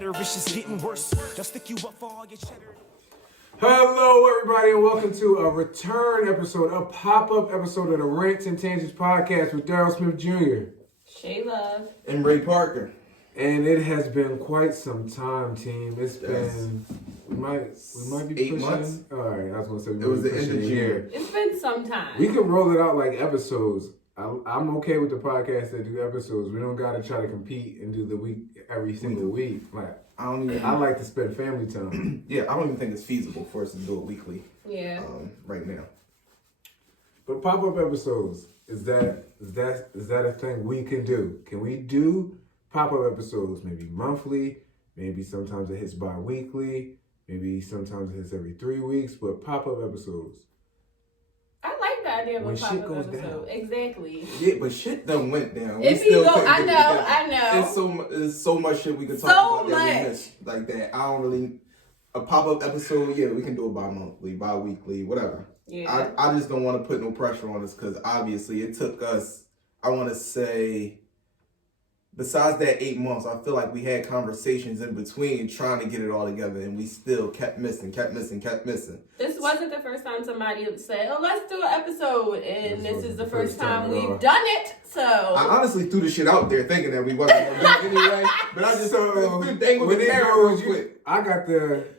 better, it's just getting worse. They'll stick you up for all your cheddar. Hello, everybody, and welcome to a return episode, a pop-up episode of the Rants and Tangents podcast with Daryl Smith Jr. Shay Love. And Ray Parker. And it has been quite some time, team. It's been, we might be 8 pushing. months. All right, I was gonna say It was the end of June. It's been some time. We can roll it out like episodes. I'm okay with the podcasts that do episodes. We don't gotta try to compete and do the week every single week. Like I like to spend family time. Yeah, I don't even think it's feasible for us to do it weekly. Yeah. Right now. But pop-up episodes, is that a thing we can do? Can we do pop-up episodes maybe monthly? Maybe sometimes it hits bi-weekly. Maybe sometimes it hits every 3 weeks. But pop-up episodes. I like the idea of when a shit pop-up goes episode. down. Exactly. Yeah, but shit done went down. If you go, I know. It's so much shit we could talk about that we missed like that. I don't really... A pop-up episode, yeah, we can do it bi-monthly, bi-weekly, whatever. Yeah. I just don't want to put no pressure on us because obviously it took us, I want to say, besides that 8 months, I feel like we had conversations in between trying to get it all together and we still kept missing. This wasn't the first time somebody said, oh, let's do an episode. And this is the first time we've done it. So I honestly threw the shit out there thinking that we wasn't going to do it anyway. But I just I got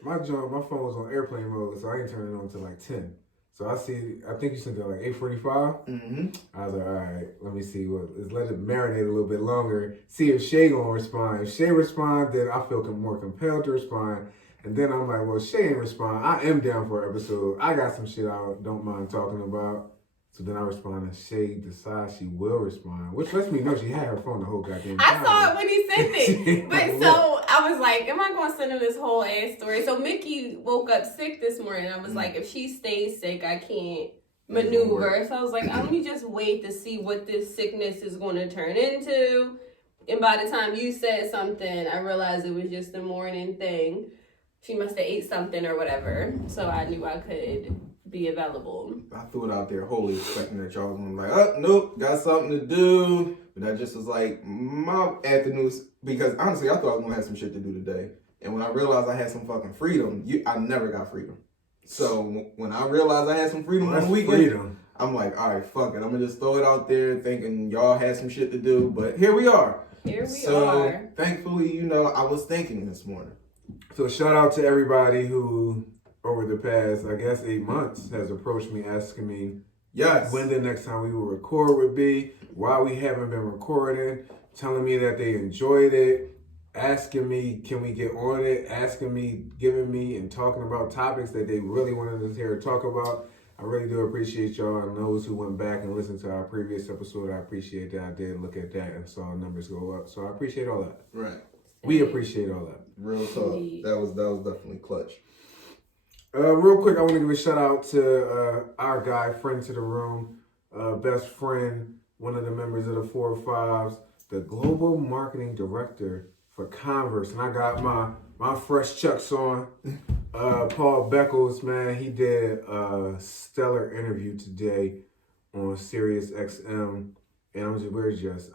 my phone was on airplane mode, so I ain't turning it on until like 10. So I think you sent it like 8:45. Mm-hmm. I was like, all right, let me see let it marinate a little bit longer. See if Shay gonna respond. If Shay respond, then I feel more compelled to respond. And then I'm like, well, Shay ain't respond. I am down for an episode. I got some shit I don't mind talking about. So then I respond and Shay decides she will respond, which lets me know she had her phone the whole goddamn time. I saw it when he sent it. But so I was like, am I going to send him this whole ass story? So Mickey woke up sick this morning. I was like, if she stays sick, I can't maneuver. So I was like, let me just wait to see what this sickness is going to turn into. And by the time you said something, I realized it was just a morning thing. She must have ate something or whatever. So I knew I could be available. I threw it out there wholly expecting that y'all was gonna be like, oh, nope, got something to do. But that just was like my afternoons, because honestly, I thought I was gonna have some shit to do today. And when I realized I had some fucking freedom, I never got freedom. So when I realized I had some freedom on the weekend, I'm like, all right, fuck it. I'm gonna just throw it out there thinking y'all had some shit to do. But here we are. So thankfully, I was thinking this morning. So shout out to everybody who over the past, I guess, 8 months has approached me asking me when the next time we will record would be, why we haven't been recording, telling me that they enjoyed it, asking me, can we get on it, asking me, giving me, and talking about topics that they really wanted us here to talk about. I really do appreciate y'all and those who went back and listened to our previous episode. I appreciate that. I did look at that and saw numbers go up. So I appreciate all that. Right. We appreciate all that. Real talk. That was definitely clutch. Real quick, I want to give a shout out to our guy, friend to the room, best friend, one of the members of the 4 or 5s, the global marketing director for Converse. And I got my fresh Chucks on. Paul Beckles, man, he did a stellar interview today on Sirius XM. And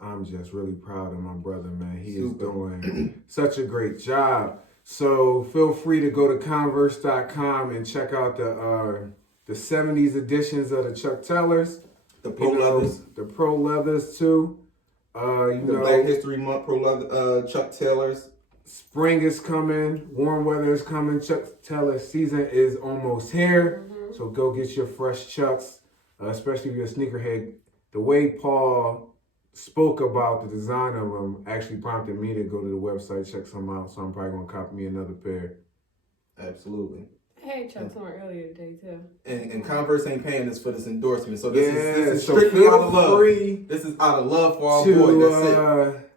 I'm just really proud of my brother, man. He is doing such a great job. So feel free to go to Converse.com and check out the 70s editions of the Chuck Taylors. The Pro Leathers. The Pro Leathers too. Black History Month Pro Leather Chuck Taylors. Spring is coming. Warm weather is coming. Chuck Taylor season is almost here. Mm-hmm. So go get your fresh Chucks, especially if you're a sneakerhead. The way Paul spoke about the design of them actually prompted me to go to the website, check some out. So I'm probably going to copy me another pair. Absolutely. I had Chucks on earlier today, too. And Converse ain't paying us for this endorsement. So this is so strictly out of love. This is out of love for our boy. That's it.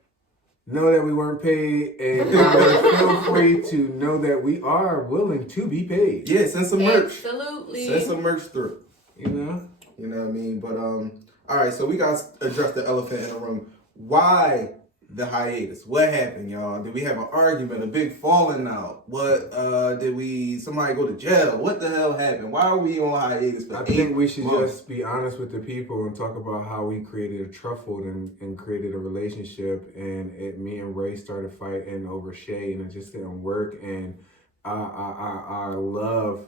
Know that we weren't paid, and feel free to know that we are willing to be paid. Yeah, send some merch. Absolutely. Send some merch through. You know what I mean? But all right, so we got to address the elephant in the room. Why the hiatus. What happened, y'all? Did we have an argument, a big falling out? What somebody go to jail? What the hell happened? Why are we on hiatus for I 8 think we should months? just be honest with the people and talk about how we created a truffle and created a relationship, and me and Ray started fighting over Shay, and it just didn't work. And I love,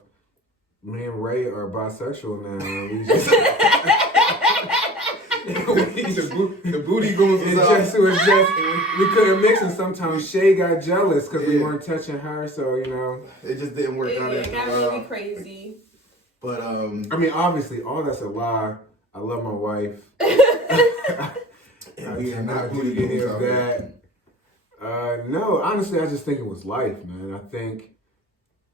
me and Ray are bisexual now. And we just the booty goons was it was just we couldn't mix, and sometimes Shay got jealous because we weren't touching her, so it just didn't work out. It got really crazy. But I mean, obviously, all that's a lie. I love my wife. and we are not not do booty any goons of out that. No, honestly, I just think it was life, man. I think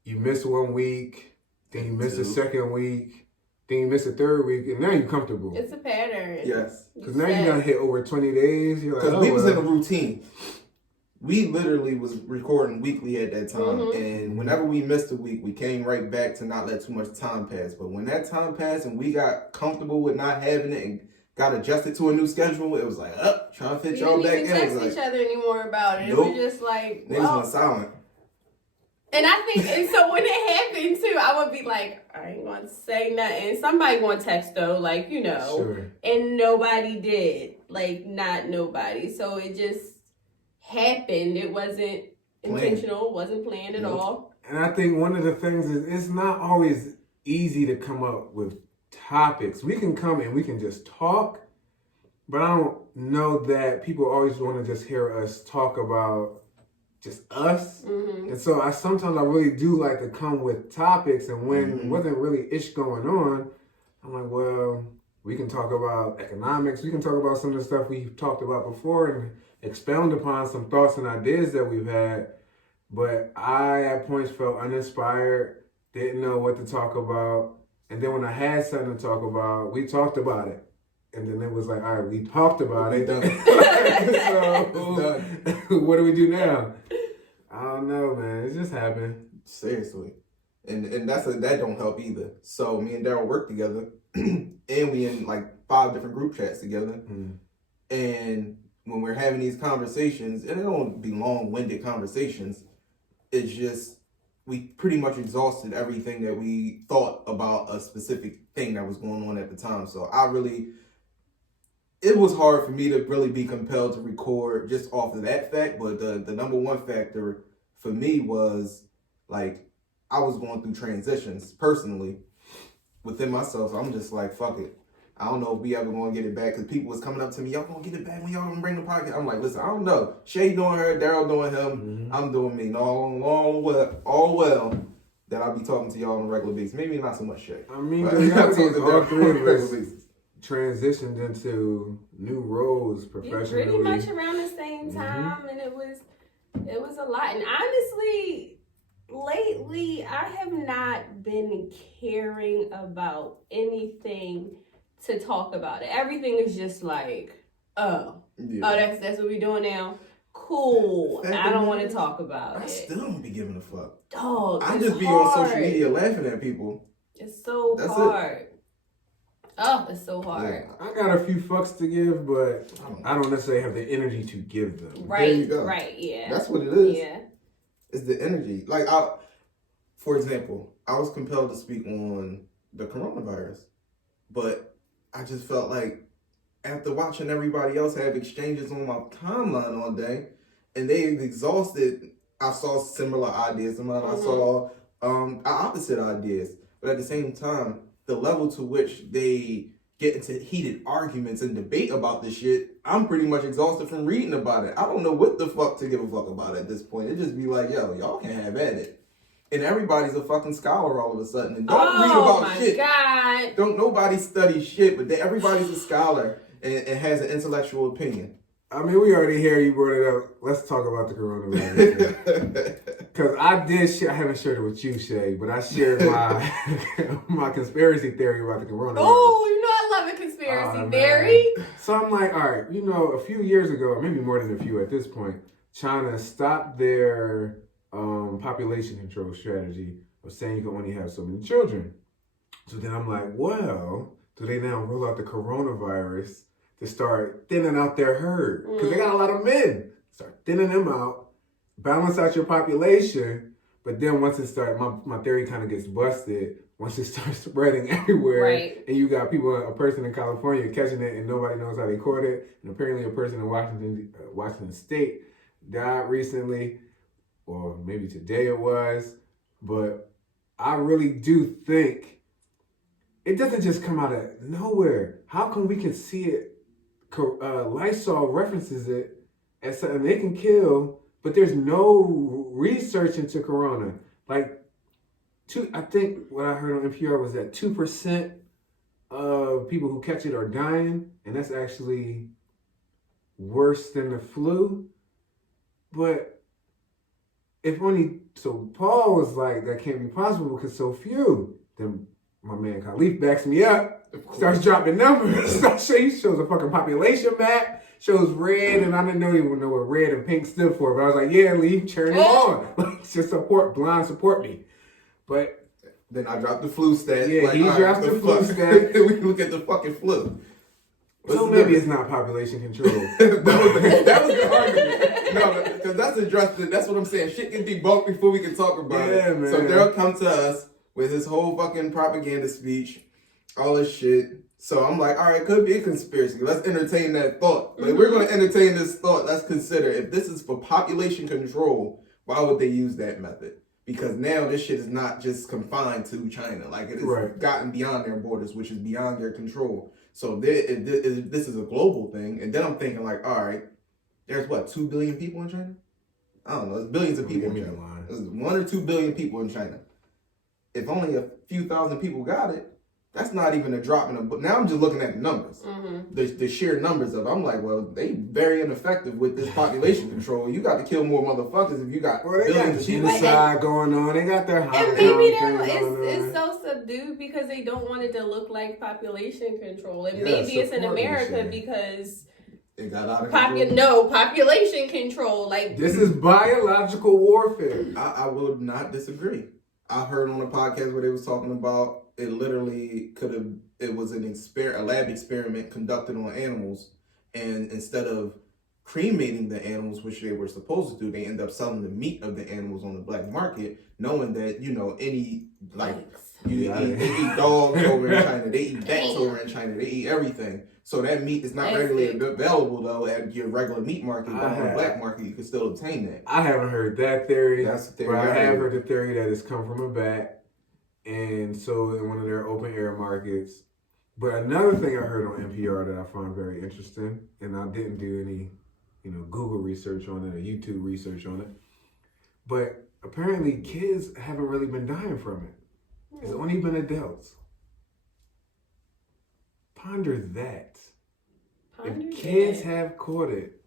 you miss 1 week, then you miss the second week, then you miss the third week, and now you're comfortable. It's a pattern. Yes. Because now you're going to hit over 20 days. You're like, Because we was in a routine. We literally was recording weekly at that time. And whenever we missed a week, we came right back to not let too much time pass. But when that time passed and we got comfortable with not having it and got adjusted to a new schedule, it was like, trying to fit y'all back in. We didn't even text each other anymore about it. Nope. It was just like, Niggas went silent. And I think, and so when it happened too, I would be like, I ain't going to say nothing. Somebody going to text though, like, you know. Sure. And nobody did. Like, not nobody. So it just happened. It wasn't intentional. Wasn't planned at all. And I think one of the things is it's not always easy to come up with topics. We can come and we can just talk, but I don't know that people always want to just hear us talk about just us. And so sometimes I really do like to come with topics, and when wasn't really ish going on, I'm like, well, we can talk about economics, we can talk about some of the stuff we've talked about before and expound upon some thoughts and ideas that we've had. But I at points felt uninspired, didn't know what to talk about, and then when I had something to talk about, we talked about it. And then it was like, all right, we talked about it. So, what do we do now? I don't know, man. It just happened. Seriously. And that don't help either. So me and Daryl work together and we in like 5 different group chats together. And when we're having these conversations, and it don't be long-winded conversations, it's just we pretty much exhausted everything that we thought about a specific thing that was going on at the time. So it was hard for me to really be compelled to record just off of that fact. But the number one factor for me was, like, I was going through transitions personally within myself. So I'm just like, fuck it. I don't know if we ever going to get it back. Because people was coming up to me, y'all going to get it back when y'all going to bring the podcast? I'm like, listen, I don't know. Shay doing her, Daryl doing him. I'm doing me. All well that I'll be talking to y'all on a regular basis. Maybe not so much Shay. I mean, all 3 of us transitioned into new roles professionally. Pretty much around the same time, and it was a lot. And honestly, lately I have not been caring about anything to talk about it. Everything is just like, that's what we doing now. Cool. I don't want to talk about it. I still don't be giving a fuck. Dog, I just be on social media laughing at people. It's so hard. Oh, it's so hard. Yeah, I got a few fucks to give, but I don't necessarily have the energy to give them. Right, there you go. Right, yeah. That's what it is. Yeah. It's the energy. Like, for example, I was compelled to speak on the coronavirus, but I just felt like after watching everybody else have exchanges on my timeline all day, and they've exhausted, I saw similar ideas, and I saw opposite ideas, but at the same time, the level to which they get into heated arguments and debate about this shit, I'm pretty much exhausted from reading about it. I don't know what the fuck to give a fuck about at this point. It just be like, yo, y'all can have at it. And everybody's a fucking scholar all of a sudden. And don't read about shit. God. Don't nobody study shit, but everybody's a scholar and has an intellectual opinion. I mean, we already hear you brought it up. Let's talk about the coronavirus. Because I haven't shared it with you, Shay, but I shared my conspiracy theory about the coronavirus. Oh, you know I love a conspiracy theory. So I'm like, all right, a few years ago, or maybe more than a few at this point, China stopped their population control strategy of saying you can only have so many children. So then I'm like, well, do they now roll out the coronavirus to start thinning out their herd. Because they got a lot of men. Start thinning them out, balance out your population, but then once it starts, my theory kind of gets busted. Once it starts spreading everywhere, Right. and you got people, a person in California catching it and nobody knows how they caught it, and apparently a person in Washington State died recently, or maybe today it was, but I really do think it doesn't just come out of nowhere. How come we can see it? Lysol references it as something they can kill, but there's no research into corona. Like, I think what I heard on NPR was that 2% of people who catch it are dying, and that's actually worse than the flu. But if only, so Paul was like, that can't be possible because so few. Then my man Khalif backs me up, starts dropping numbers. Shows a fucking population map, shows red, and I didn't even know what red and pink stood for, but I was like, yeah, Leaf, turn it on. Like, just support me. But then I dropped the flu stat. Yeah, like, he dropped the flu stat. We look at the fucking flu. So maybe it's not population control. that was the argument. No, because that's what I'm saying. Shit can debunked before we can talk about it. Man. So they'll come to us with his whole fucking propaganda speech, all this shit. So I'm like, all right, could be a conspiracy. Let's entertain that thought. But if we're going to entertain this thought, let's consider if this is for population control, why would they use that method? Because now this shit is not just confined to China. Like, it has gotten beyond their borders, which is beyond their control. So if this is a global thing. And then I'm thinking like, all right, there's what, 2 billion people in China? I don't know. There's billions of people in China. There's 1 or 2 billion people in China. If only a few thousand people got it, that's not even a drop in a book. Now I'm just looking at the numbers, the sheer numbers of. I'm like, well, they very ineffective with this population control. You got to kill more motherfuckers if you got billions of people. Genocide going on. They got their and maybe it's so subdued because they don't want it to look like population control, and maybe it's in America because they got out of control. No population control. Like, this is biological warfare. I will not disagree. I heard on a podcast where they was talking about it literally it was a lab experiment conducted on animals, and instead of cremating the animals, which they were supposed to do, they end up selling the meat of the animals on the black market, knowing that, any, like, they eat dogs over in China, they eat bats over in China, they eat everything. So that meat is not readily available, though, at your regular meat market, but on the black market, you can still obtain that. I haven't heard that theory. That's the theory. But I have heard the theory that it's come from a bat, and so in one of their open air markets. But another thing I heard on NPR that I find very interesting, and I didn't do any, Google research on it or YouTube research on it, but apparently kids haven't really been dying from it. It's only been adults. Ponder that. If kids have caught it.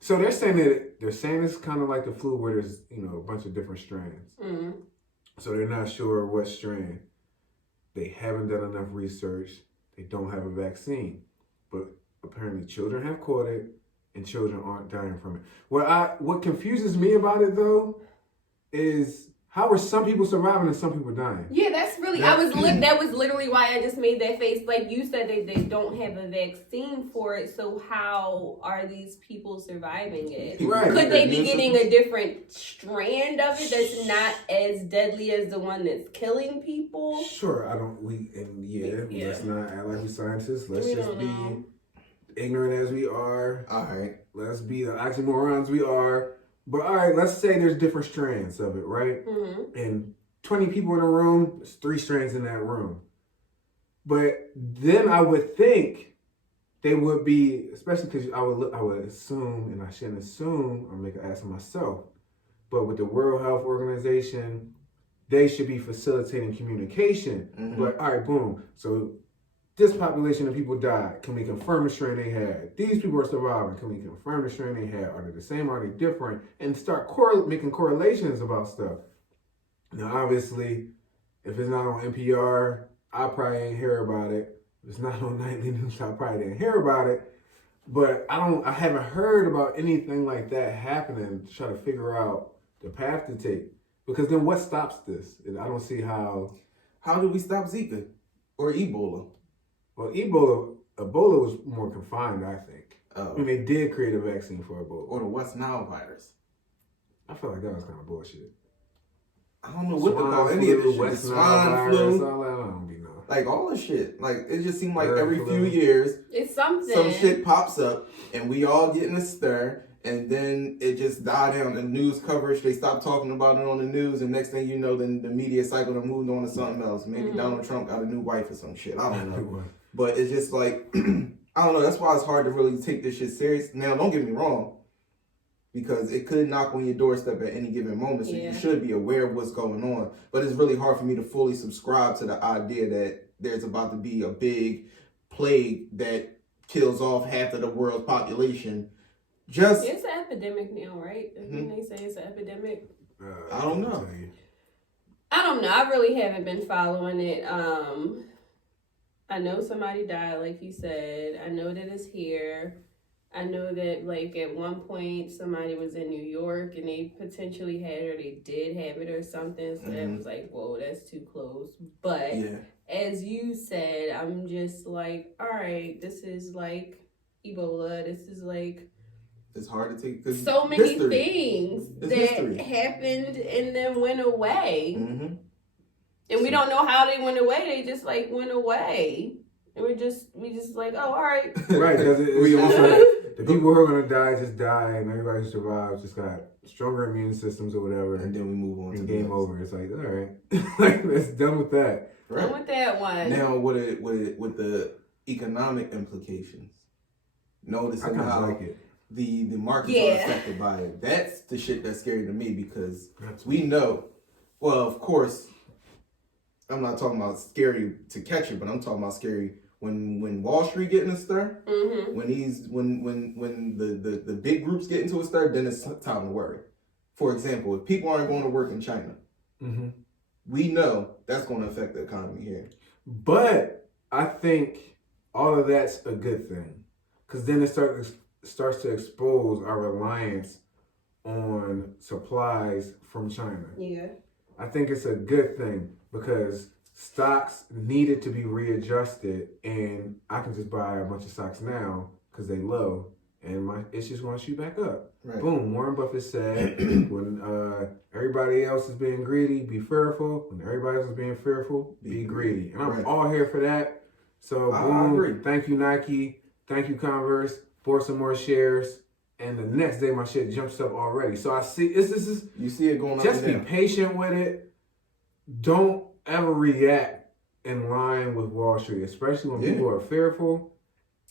So they're saying it's kind of like the flu where there's, a bunch of different strands. So they're not sure what strain. They haven't done enough research. They don't have a vaccine. But apparently children have caught it and children aren't dying from it. What confuses me about it though is how are some people surviving and some people dying? Yeah, that's really, that was literally why I just made that face. Like you said, they don't have a vaccine for it, so how are these people surviving it? Right. Could they be getting a different strand of it that's not as deadly as the one that's killing people? Sure, let's not act like we're scientists. Let's just be ignorant as we are. All right. Let's be the oxymorons we are. But all right, let's say there's different strands of it, right? And 20 people in a room, there's 3 strands in that room. But then I would think they would be, especially because I would assume, and I shouldn't assume, I'm making an ass of myself, but with the World Health Organization, they should be facilitating communication. But all right, boom. So this population of people died. Can we confirm the strain they had? These people are surviving. Can we confirm the strain they had? Are they the same? Are they different? And start making correlations about stuff. Now, obviously, if it's not on NPR, I probably ain't hear about it. If it's not on nightly news, I probably didn't hear about it. But I haven't heard about anything like that happening to try to figure out the path to take. Because then what stops this? And I don't see how. How do we stop Zika or Ebola? Well, Ebola, Ebola was more confined, I think. Oh. I mean, they did create a vaccine for Ebola. Or the West Nile virus. I feel like that was kind of bullshit. I don't know what to call Swine any of flu, this shit. West The Nile swine virus, flu. all that, I don't be know. Like all the shit. Like it just seemed like Bird every flu. few years It's something. some shit pops up and we all get in a stir and then it just died down. The news coverage, they stopped talking about it on the news, and next thing you know, then the media cycle done moved on to something else. Maybe Donald Trump got a new wife or some shit. I don't know. But it's just like I don't know. That's why it's hard to really take this shit serious. Now, don't get me wrong, because it could knock on your doorstep at any given moment. So you should be aware of what's going on. But it's really hard for me to fully subscribe to the idea that there's about to be a big plague that kills off half of the world's population. Just It's an epidemic now, right? Didn't they say it's an epidemic? I don't know. I don't know. I really haven't been following it. I know somebody died, like you said. I know that it's here. I know that, like, at one point, somebody was in New York and they potentially had it or they did have it or something. So that was like, whoa, that's too close. But as you said, I'm just like, all right, this is like Ebola. This is like it's hard to take. So many history. things It's that history. happened and then went away. Mm-hmm. And we don't know how they went away. They just like went away. And we just like, oh, all right. Right, because the people who are going to die just die, and everybody who survives just got stronger immune systems or whatever. And then we move on to and the game next. over. It's like, all right. Like, let's done with that. Right. Done with that one. Now, with the economic implications, I noticing kind of how like it. the markets are affected by it. That's the shit that's scary to me because we know, well, of course, I'm not talking about scary to catch it, but I'm talking about scary when Wall Street get in a stir, when the big groups get into a stir, then it's time to worry. For example, if people aren't going to work in China, we know that's going to affect the economy here. But I think all of that's a good thing, because then it starts to expose our reliance on supplies from China. Yeah. I think it's a good thing because stocks needed to be readjusted, and I can just buy a bunch of stocks now because they low, and it's just going to shoot back up. Right. Boom. Warren Buffett said, when everybody else is being greedy, be fearful. When everybody else is being fearful, be greedy. And I'm all here for that. So boom. I agree. Thank you, Nike. Thank you, Converse. For some more shares. And the next day, my shit jumps up already. So I see, this is You see it going up just and be down. patient with it. Don't ever react in line with Wall Street, especially when people are fearful.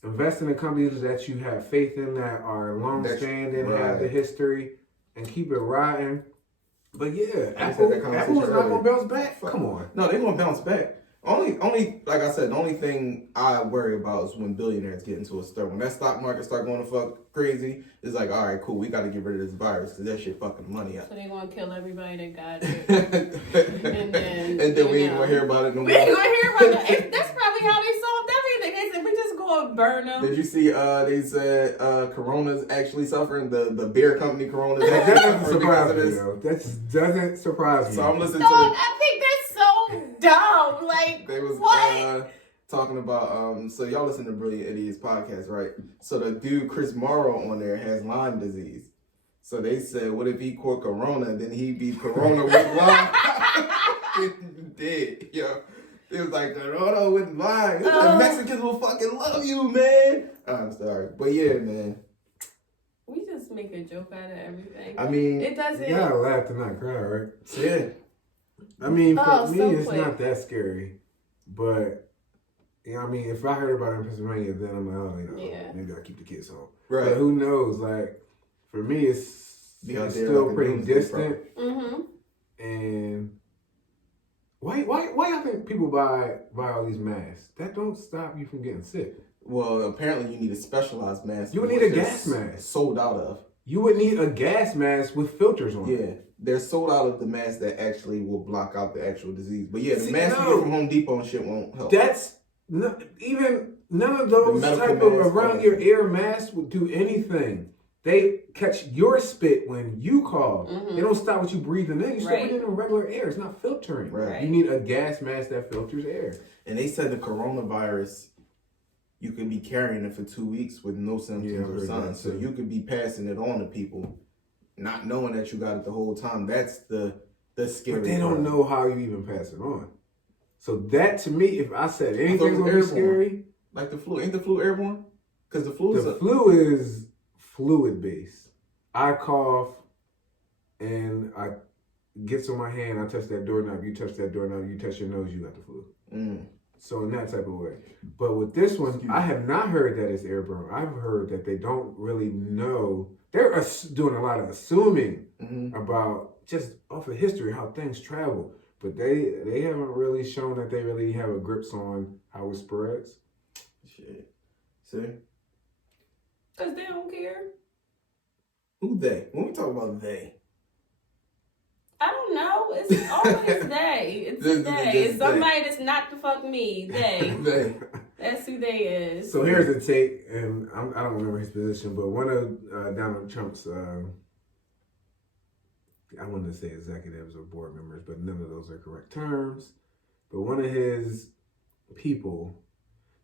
Invest in the companies that you have faith in that are long-standing, have the history, and keep it riding. But yeah, Apple is not going to bounce back. Come on. No, they're going to bounce back. Only, like I said, the only thing I worry about is when billionaires get into a stir. When that stock market start going to fuck crazy, it's like, all right, cool, we got to get rid of this virus because that shit fucking money up. So they want to kill everybody that got it. and then we ain't going to hear about it no more. We ain't going to hear about it. That's probably how they solved everything. They said, we just go and burn them. Did you see, they said Corona's actually suffering, the beer company Corona. That doesn't surprise me, though. That just doesn't surprise me. So I'm listening Dog, to I think that's so dumb. Like, they was what? talking about so y'all listen to Brilliant Idiots podcast, right? So the dude Chris Morrow on there has Lyme disease. So they said, what if he caught Corona and then he beat Corona with Lyme? Dead, yo. It was like Corona with Lyme. The Mexicans will fucking love you, man. I'm sorry, but yeah, man. We just make a joke out of everything. I mean, it doesn't. You gotta laugh to not cry, right? Yeah. I mean, for me, so it's quick. not that scary. But, you know, I mean, if I heard about it in Pennsylvania, then I'm like, oh, you know, maybe I'll keep the kids home. Right. But who knows? Like, for me, it's still like pretty distant. Mm-hmm. And why y'all think people buy all these masks? That don't stop you from getting sick. Well, apparently you need a specialized mask. You would need a gas mask. Sold out of. You would need a gas mask with filters on it. Yeah. They're sold out of the mask that actually will block out the actual disease. But yeah, the mask you get from Home Depot and shit won't help. That's even none of those type of around your ear masks would do anything. They catch your spit when you cough. They don't stop what you breathing in. You still breathing in regular air. It's not filtering. Right. You need a gas mask that filters air. And they said the coronavirus you could be carrying it for 2 weeks with no symptoms or signs. So you could be passing it on to people, not knowing that you got it the whole time. That's the scary. But they don't know how you even pass it on. So that, to me, if I said anything's gonna be scary, like the flu, ain't the flu airborne? Because the flu is fluid based. I cough and I gets on my hand, I touch that doorknob, you touch that doorknob, you touch your nose, you got the flu. So in that type of way. But with this one, I have not heard that it's airborne. I've heard that they don't really know. They're doing a lot of assuming about just off of history how things travel. But they haven't really shown that they really have a grips on how it spreads. Shit. See? Because they don't care. Who they? When we talk about they. I don't know. It's always they. It's they. It's somebody that's not the fuck me. They. They. That's who they is. So here's the take, and I don't remember his position, but one of Donald Trump's, I wanted to say executives or board members, but none of those are correct terms. But one of his people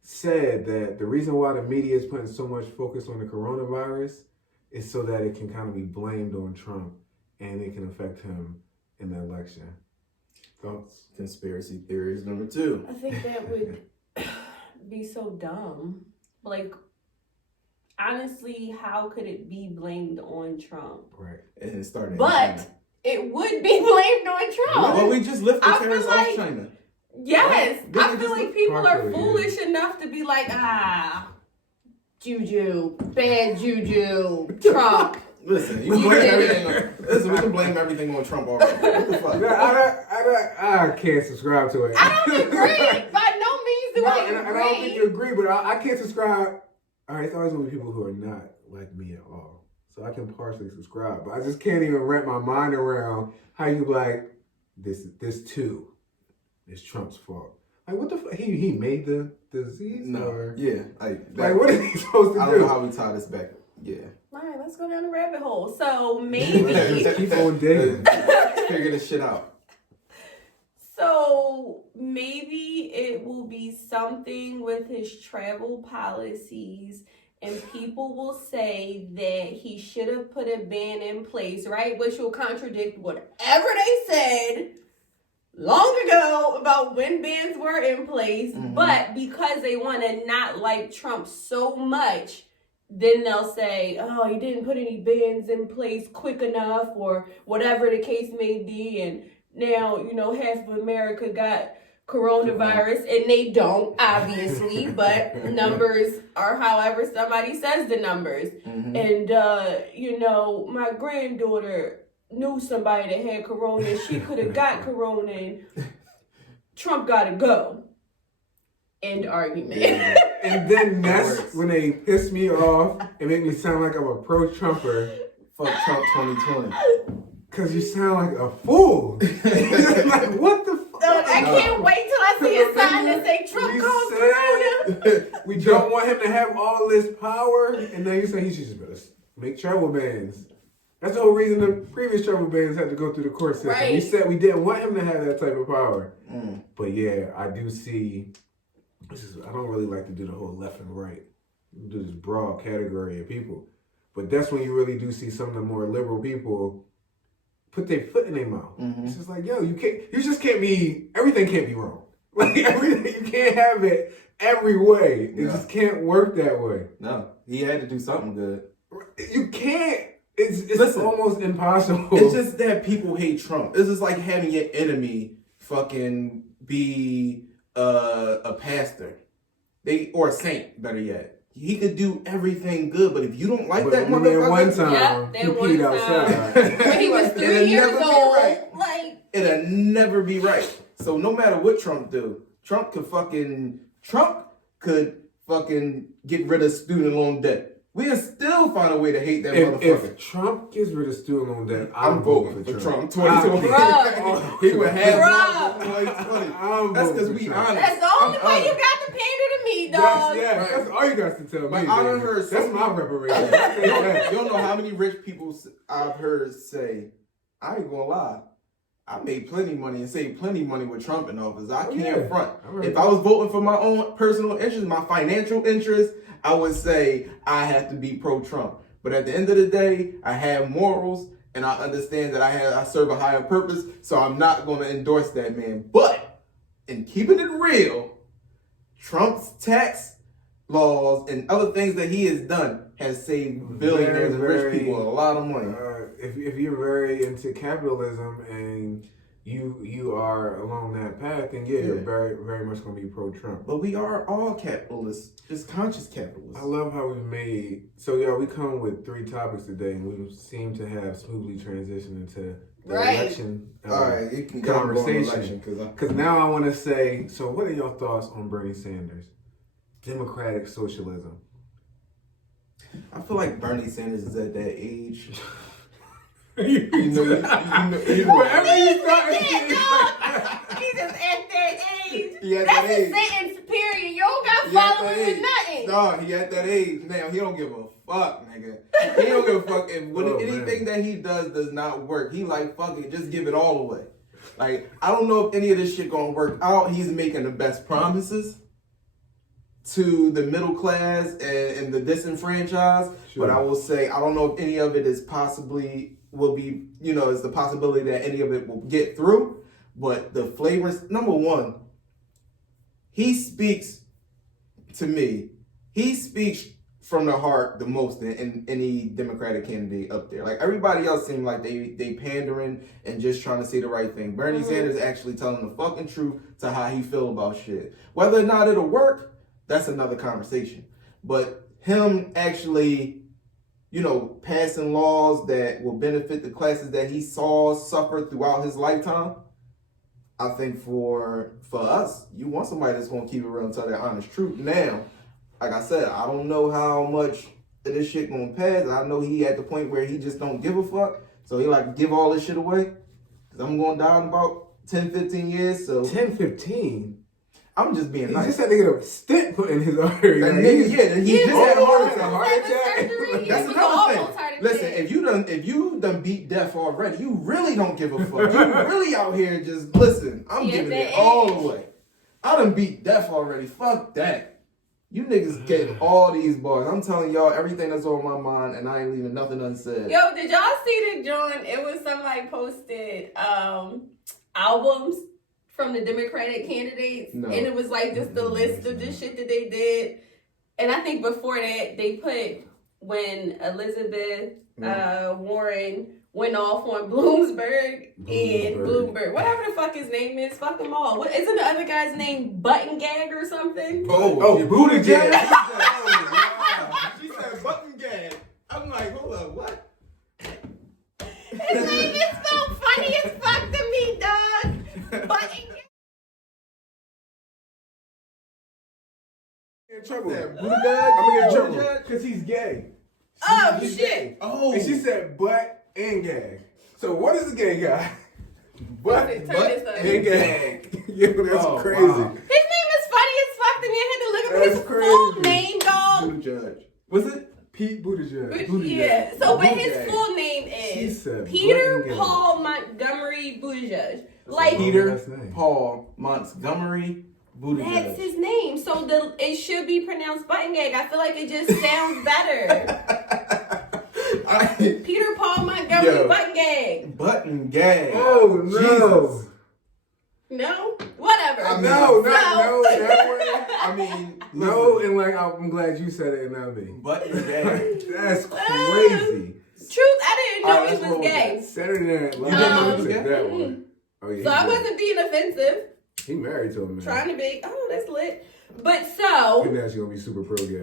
said that the reason why the media is putting so much focus on the coronavirus is so that it can kind of be blamed on Trump and it can affect him in the election. Thoughts? Conspiracy theories number 2. I think that would be so dumb. Like, honestly, how could it be blamed on Trump? Right. And it started. But it would be blamed on Trump. Well, we just lifted tariffs off China. Yes. Right? I feel like people are foolish enough to be like, juju, bad juju, Trump. Listen, you blame everything. Listen, we can blame everything on Trump already. What the fuck? I can't subscribe to it. I don't agree. By no means do I agree. And I don't think you agree, but I can't subscribe. All right, it's always going to be people who are not like me at all. So I can partially subscribe, but I just can't even wrap my mind around how you like this too is Trump's fault. Like, what the fuck? He made the disease? No. Or? Yeah. Like, what is he supposed to do? I don't know how we tie this back. Yeah. All right, let's go down the rabbit hole. So maybe Just keep on digging. Figure this shit out. So maybe it will be something with his travel policies, and people will say that he should have put a ban in place, right? Which will contradict whatever they said long ago about when bans were in place. But because they want to not like Trump so much, then they'll say, oh, he didn't put any bans in place quick enough or whatever the case may be. And now, half of America got coronavirus and they don't, obviously, but numbers are however somebody says the numbers. And, my granddaughter knew somebody that had corona. She could have got corona and Trump got to go. End argument. Yeah. And then that's when they piss me off and make me sound like I'm a pro-Trumper. Fuck Trump 2020. Because you sound like a fool. Like, what the fuck? I can't wait till I see a sign that say Trump caused corona. We don't want him to have all this power. And now you say he should just better make travel bans. That's the whole reason the previous travel bans had to go through the court system. Right. We said we didn't want him to have that type of power. But yeah, I do see... I don't really like to do the whole left and right. Do this broad category of people. But that's when you really do see some of the more liberal people put their foot in their mouth. It's just like, yo, everything can't be wrong. Like, everything, you can't have it every way. It just can't work that way. No, he had to do something good. You can't. It's almost impossible. It's just that people hate Trump. It's just like having your enemy fucking be a pastor, or a saint, better yet. He could do everything good, but if you don't like that motherfucker, one time, he peed outside. When he was 3 years old, it'll never be right. So no matter what Trump do, Trump could fucking get rid of student loan debt. We'll still find a way to hate that motherfucker. If Trump gets rid of student loan debt, I'm voting for Trump. 2020. He would have 2020. That's because we honest. That's the only way you got to pander to me, dog. That's all you got to tell me. I done heard that's my reparation. You don't know how many rich people I've heard say, I ain't gonna lie, I made plenty money and saved plenty money with Trump in office. I can't yeah. front. Right. If I was voting for my own personal interest, my financial interest, I would say I have to be pro-Trump. But at the end of the day, I have morals and I understand that I serve a higher purpose, so I'm not going to endorse that man. But in keeping it real, Trump's tax laws and other things that he has done has saved billionaires and rich people a lot of money. If you're very into capitalism and you are along that path, then you're very, very much going to be pro-Trump. But we are all capitalists, just conscious capitalists. I love how we made, so we come with 3 topics today, and we seem to have smoothly transitioned into the election all right, you can conversation. Because now I want to say, so what are your thoughts on Bernie Sanders? Democratic socialism. I feel like Bernie Sanders is at that age. Wherever you start, He's just at that age. He at That's that a age. sentence, period. You don't got following with nothing. No, he at that age now. He don't give a fuck, nigga. He don't give a fuck if anything that he does not work. He like, fuck it, just give it all away. Like, I don't know if any of this shit gonna work out. He's making the best promises to the middle class and the disenfranchised. Sure. But I will say, I don't know if any of it is possibly will be, it's the possibility that any of it will get through. But the flavors, number one, he speaks to me. He speaks from the heart the most in any Democratic candidate up there. Like, everybody else seemed like they pandering and just trying to say the right thing. Bernie Sanders actually telling the fucking truth to how he feel about shit. Whether or not it'll work, that's another conversation. But him actually, passing laws that will benefit the classes that he saw suffer throughout his lifetime, I think for us, you want somebody that's going to keep it real and tell the honest truth. Now, like I said, I don't know how much of this shit going to pass. I know he at the point where he just don't give a fuck. So he like, give all this shit away. Because I'm going to die in about 10, 15 years. So 10, 15? I'm just being nice. He just had to get a stent put in his artery. That nigga, he just had a heart attack. That's another thing. Listen, if you done beat death already, you really don't give a fuck. You really out here just listen. I'm giving it all away. I done beat death already. Fuck that. You niggas get all these bars. I'm telling y'all everything that's on my mind, and I ain't leaving nothing unsaid. Yo, did y'all see the joint? It was somebody posted albums from the Democratic candidates, and it was like just the list of the shit that they did. And I think before that, they put when Elizabeth Warren went off on Bloomberg and Bloomberg, whatever the fuck his name is, fuck them all. What isn't the other guy's name? Button Gag or something? Oh, Booty Gag. She said Button Gag. I'm like, hold up, what? His name is so funny as fuck to me, dog. Button Gag. In trouble. I'm gonna get in trouble because he's gay. Oh He's shit! gay. Oh, And she said butt and gag. So what is a gay guy? Butt Turn this up. and gag. Yo, that's crazy. Wow. His name is funny as fuck to me. I had to look up That's his crazy. full name, dog. Buttigieg. Was it? Pete Buttigieg. Yeah. So, but his Buttigieg. full name She is said Peter Buttigieg. Paul Montgomery Buttigieg. Like Peter last name. Paul Montgomery Buttigieg. that's his name. So it should be pronounced Button Gag. I feel like it just sounds better. Peter Paul Montgomery Button Gag. Button Gag. Oh no. Jesus. No, whatever. I mean, No, that way. I mean, No, listen, and like I'm glad you said it and not me. Button Gag. That's crazy. Truth, I didn't know Alright, he let's was roll with gay. Saturday Night Live. You didn't know he was took gay? that one. Oh yeah. So I he did. wasn't being offensive. He married to a man. Trying to be, oh, that's lit. But so, You're actually gonna be super pro gay.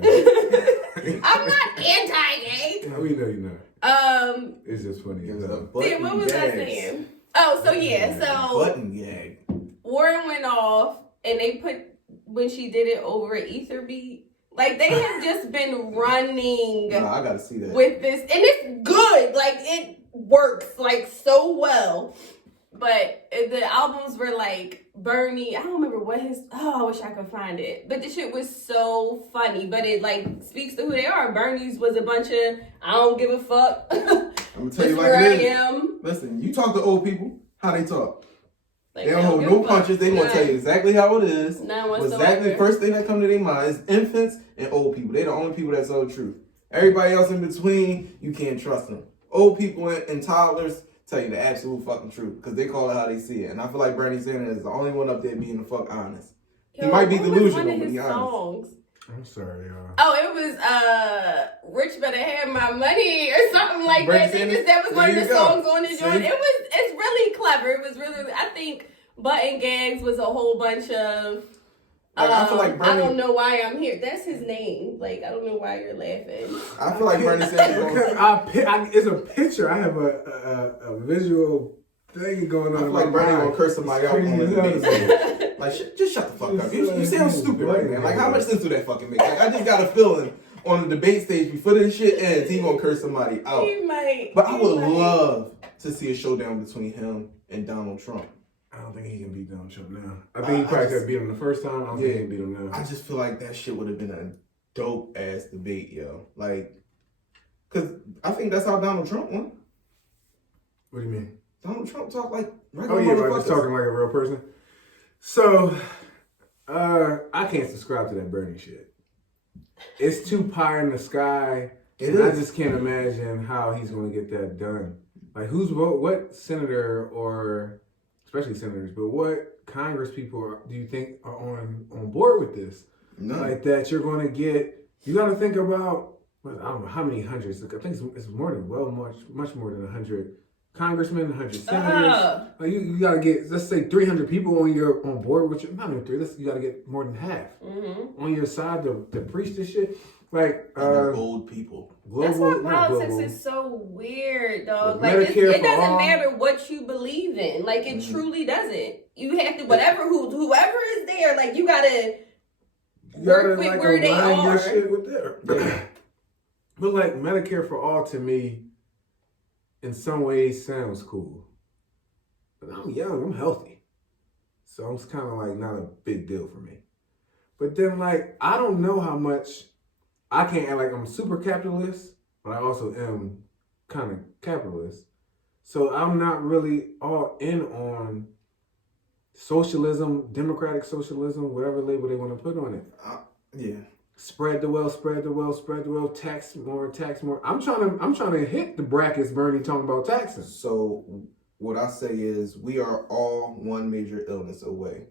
I'm not anti-gay. We know you're not. It's just funny. It was a Then what was I saying? Oh, so yeah, so Button Gag. Warren went off, and they put when she did it over Etherbeat. Like they have just been running No, I gotta see that. with this, and it's good. Like it works like so well. But the albums were like Bernie. I don't remember what his. Oh, I wish I could find it. But the shit was so funny. But it like speaks to who they are. Bernie's was a bunch of I don't give a fuck. I'm gonna tell This you is like where I it is. am. Listen, you talk to old people. How they talk? Like, They don't hold no punches. They gonna tell you exactly how it is. None whatsoever. Exactly the first thing that come to their mind is infants and old people. They're the only people that tell the truth. Everybody else in between, you can't trust them. Old people and toddlers tell you the absolute fucking truth because they call it how they see it. And I feel like Bernie Sanders is the only one up there being the fuck honest. Yo, he might be what was delusional, one of but his he honest. songs? I'm sorry, y'all. Oh, it was Rich Better Have My Money or something like that. That was one of the songs on the joint. It's really clever. It was really, I think Button Gags was a whole bunch of I feel like Bernie, I don't know why I'm here. That's his name. Like, I don't know why you're laughing. I feel like Bernie Sanders because it's a picture. I have a visual thing going on. I feel like Bernie gonna curse somebody out on the debate stage. Like, just shut the fuck up. You sound stupid right now. Like, how much sense do that fucking make? Like, I just got a feeling on the debate stage before this shit ends, he gonna curse somebody out. He might. But I would love to see a showdown between him and Donald Trump. I don't think he can beat Donald Trump now. I think he probably could beat him the first time. I don't think he can beat him now. I just feel like that shit would have been a dope ass debate, yo. Like, cause I think that's how Donald Trump won. What do you mean? Donald Trump talked like regular like just talking like a real person. So, I can't subscribe to that Bernie shit. It's too pie in the sky. I just can't imagine how he's going to get that done. Like, what senator or, especially senators, but what Congress people do you think are on board with this? None. Like that you're going to get, you got to think about, I don't know how many hundreds, I think it's more than, much more than 100 congressmen, 100 senators. Like you got to get, let's say 300 people on board with you. Not even 3, you got to get more than half on your side to preach this shit. Like old people. That's why politics is so weird, dog. Like it doesn't matter what you believe in. Like it truly doesn't. You have to whoever is there. Like you gotta work with like, where they are. Shit with there. But like Medicare for all to me, in some ways, sounds cool. But I'm young. I'm healthy, so it's kind of like not a big deal for me. But then like I don't know how much. I can't act like I'm super capitalist, but I also am kind of capitalist. So I'm not really all in on socialism, democratic socialism, whatever label they want to put on it. Yeah. Spread the wealth, spread the wealth, spread the wealth, tax more. I'm trying to hit the brackets Bernie talking about taxing. So what I say is we are all one major illness away.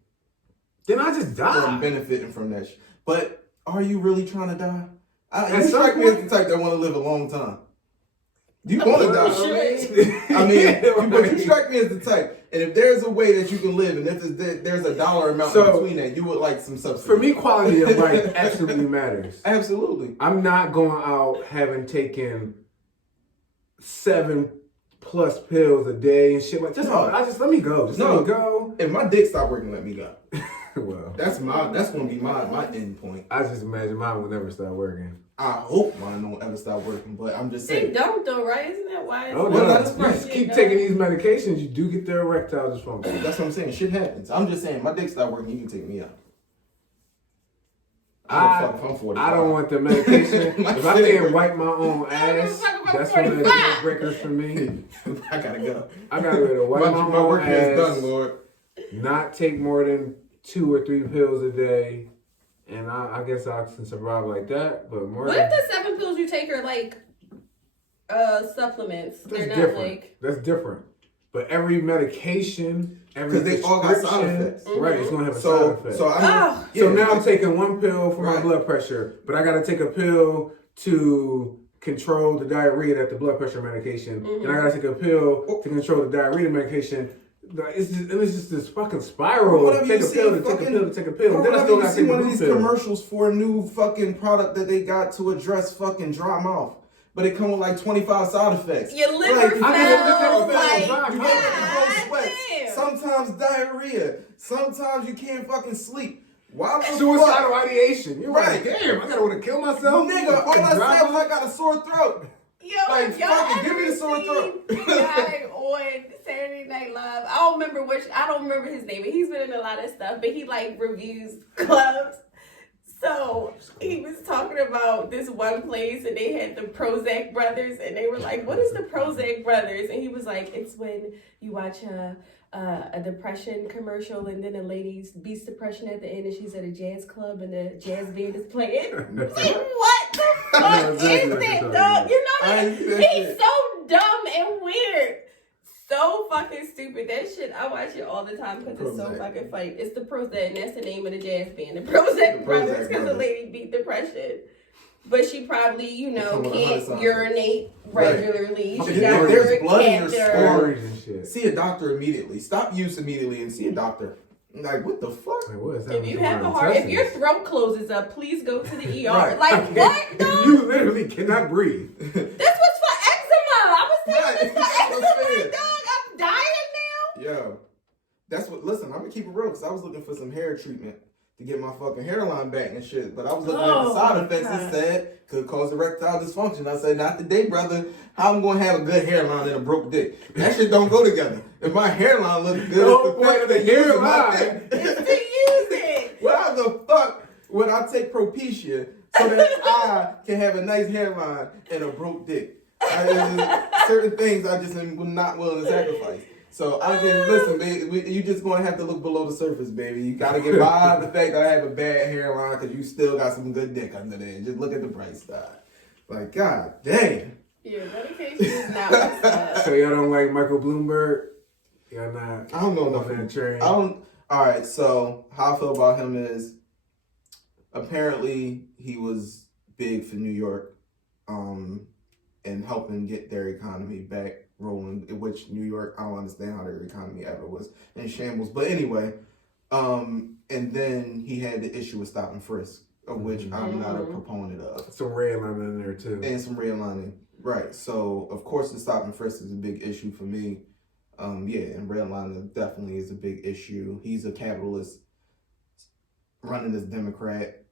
Then I just die. From benefiting from that shit. But are you really trying to die? You strike me as the type that want to live a long time. You want to die. I mean, but you strike me as the type. And if there's a way that you can live, and if there's a dollar amount between that, you would like some subsidy. For me, quality of life absolutely matters. Absolutely. I'm not going out having taken 7+ pills a day and shit like that. Let me go. Let me go. If my dick stop working, let me go. Well, that's gonna be my end point. I just imagine mine will never stop working. I hope mine don't ever stop working, but I'm just saying. They don't though, right? Isn't that why? You keep taking these medications, you do get the erectile dysfunction. That's what I'm saying. Shit happens. I'm just saying, my dick stop working, you can take me out. I'm 45. I don't want the medication. If I can't wipe my own ass, that's one of the deal breakers for me. I gotta go. I gotta go to wipe my own work ass. Is done, Lord. Not take more than 2 or 3 pills a day, and I guess I can survive like that. But more. What if the 7 pills you take are like supplements? They're not different. like. That's different. But every medication, because they all got side effects, right? It's gonna have a side effect. So now I'm taking 1 pill for my blood pressure, but I gotta take a pill to control the diarrhea that the blood pressure medication, and I gotta take a pill to control the diarrhea medication. It's just this fucking spiral. Take a pill to take a pill to take a pill. Then I still gotta take one of these commercials for a new fucking product that they got to address fucking dry mouth. But it come with like 25 side effects. Your liver sometimes diarrhea. Sometimes you can't fucking sleep. Why the suicidal ideation. You're right. Damn, I gotta want to kill myself. Nigga, all I said was I got a sore throat. Yo, like, fucking give me the sore throat. Guy on Saturday Night Live. I don't remember his name, but he's been in a lot of stuff. But he like reviews clubs. So he was talking about this one place, and they had the Prozac Brothers, and they were like, "What is the Prozac Brothers?" And he was like, "It's when you watch a a depression commercial, and then a lady beats depression at the end, and she's at a jazz club, and the jazz band is playing. Like, what the fuck is that, dog? You know that? He's so dumb and weird. So fucking stupid. That shit, I watch it all the time because it's so fucking funny. It's the Prozac, and that's the name of the jazz band. The Prozac Brothers, because the lady beat depression. But she probably, can't urinate regularly. Right. She got there's blood in your stories and shit. See a doctor immediately. Stop use immediately and see a doctor. Like, what the fuck? Like, what is that? If you have a heart, if your throat closes up, please go to the ER. Right. Like, what, dog? You literally cannot breathe. This was for eczema. I was taking this for eczema, dog. I'm dying now. Yo, listen, I'm gonna keep it real because I was looking for some hair treatment to get my fucking hairline back and shit. But I was looking at the side effects. It said could cause erectile dysfunction. I said, not today, brother. How I'm gonna have a good hairline and a broke dick? That shit don't go together. If my hairline looks good, the point of the hairline is to use it. Why the fuck would I take Propecia so that I can have a nice hairline and a broke dick? Certain things I just am not willing to sacrifice. So I can listen, baby. You just gonna have to look below the surface, baby. You gotta get by the fact that I have a bad hairline because you still got some good dick under there. Just look at the price tag. Like, god damn. Yeah, medication is not what's up. So y'all don't like Michael Bloomberg? Y'all not? I don't know enough. I don't. All right. So how I feel about him is apparently he was big for New York, and helping get their economy back rolling, which New York, I don't understand how their economy ever was in shambles. But anyway, and then he had the issue with stop and frisk, of which I'm not a proponent of. Some redlining in there too. And some redlining. Right. So of course the stop and frisk is a big issue for me. And redlining definitely is a big issue. He's a capitalist running as Democrat.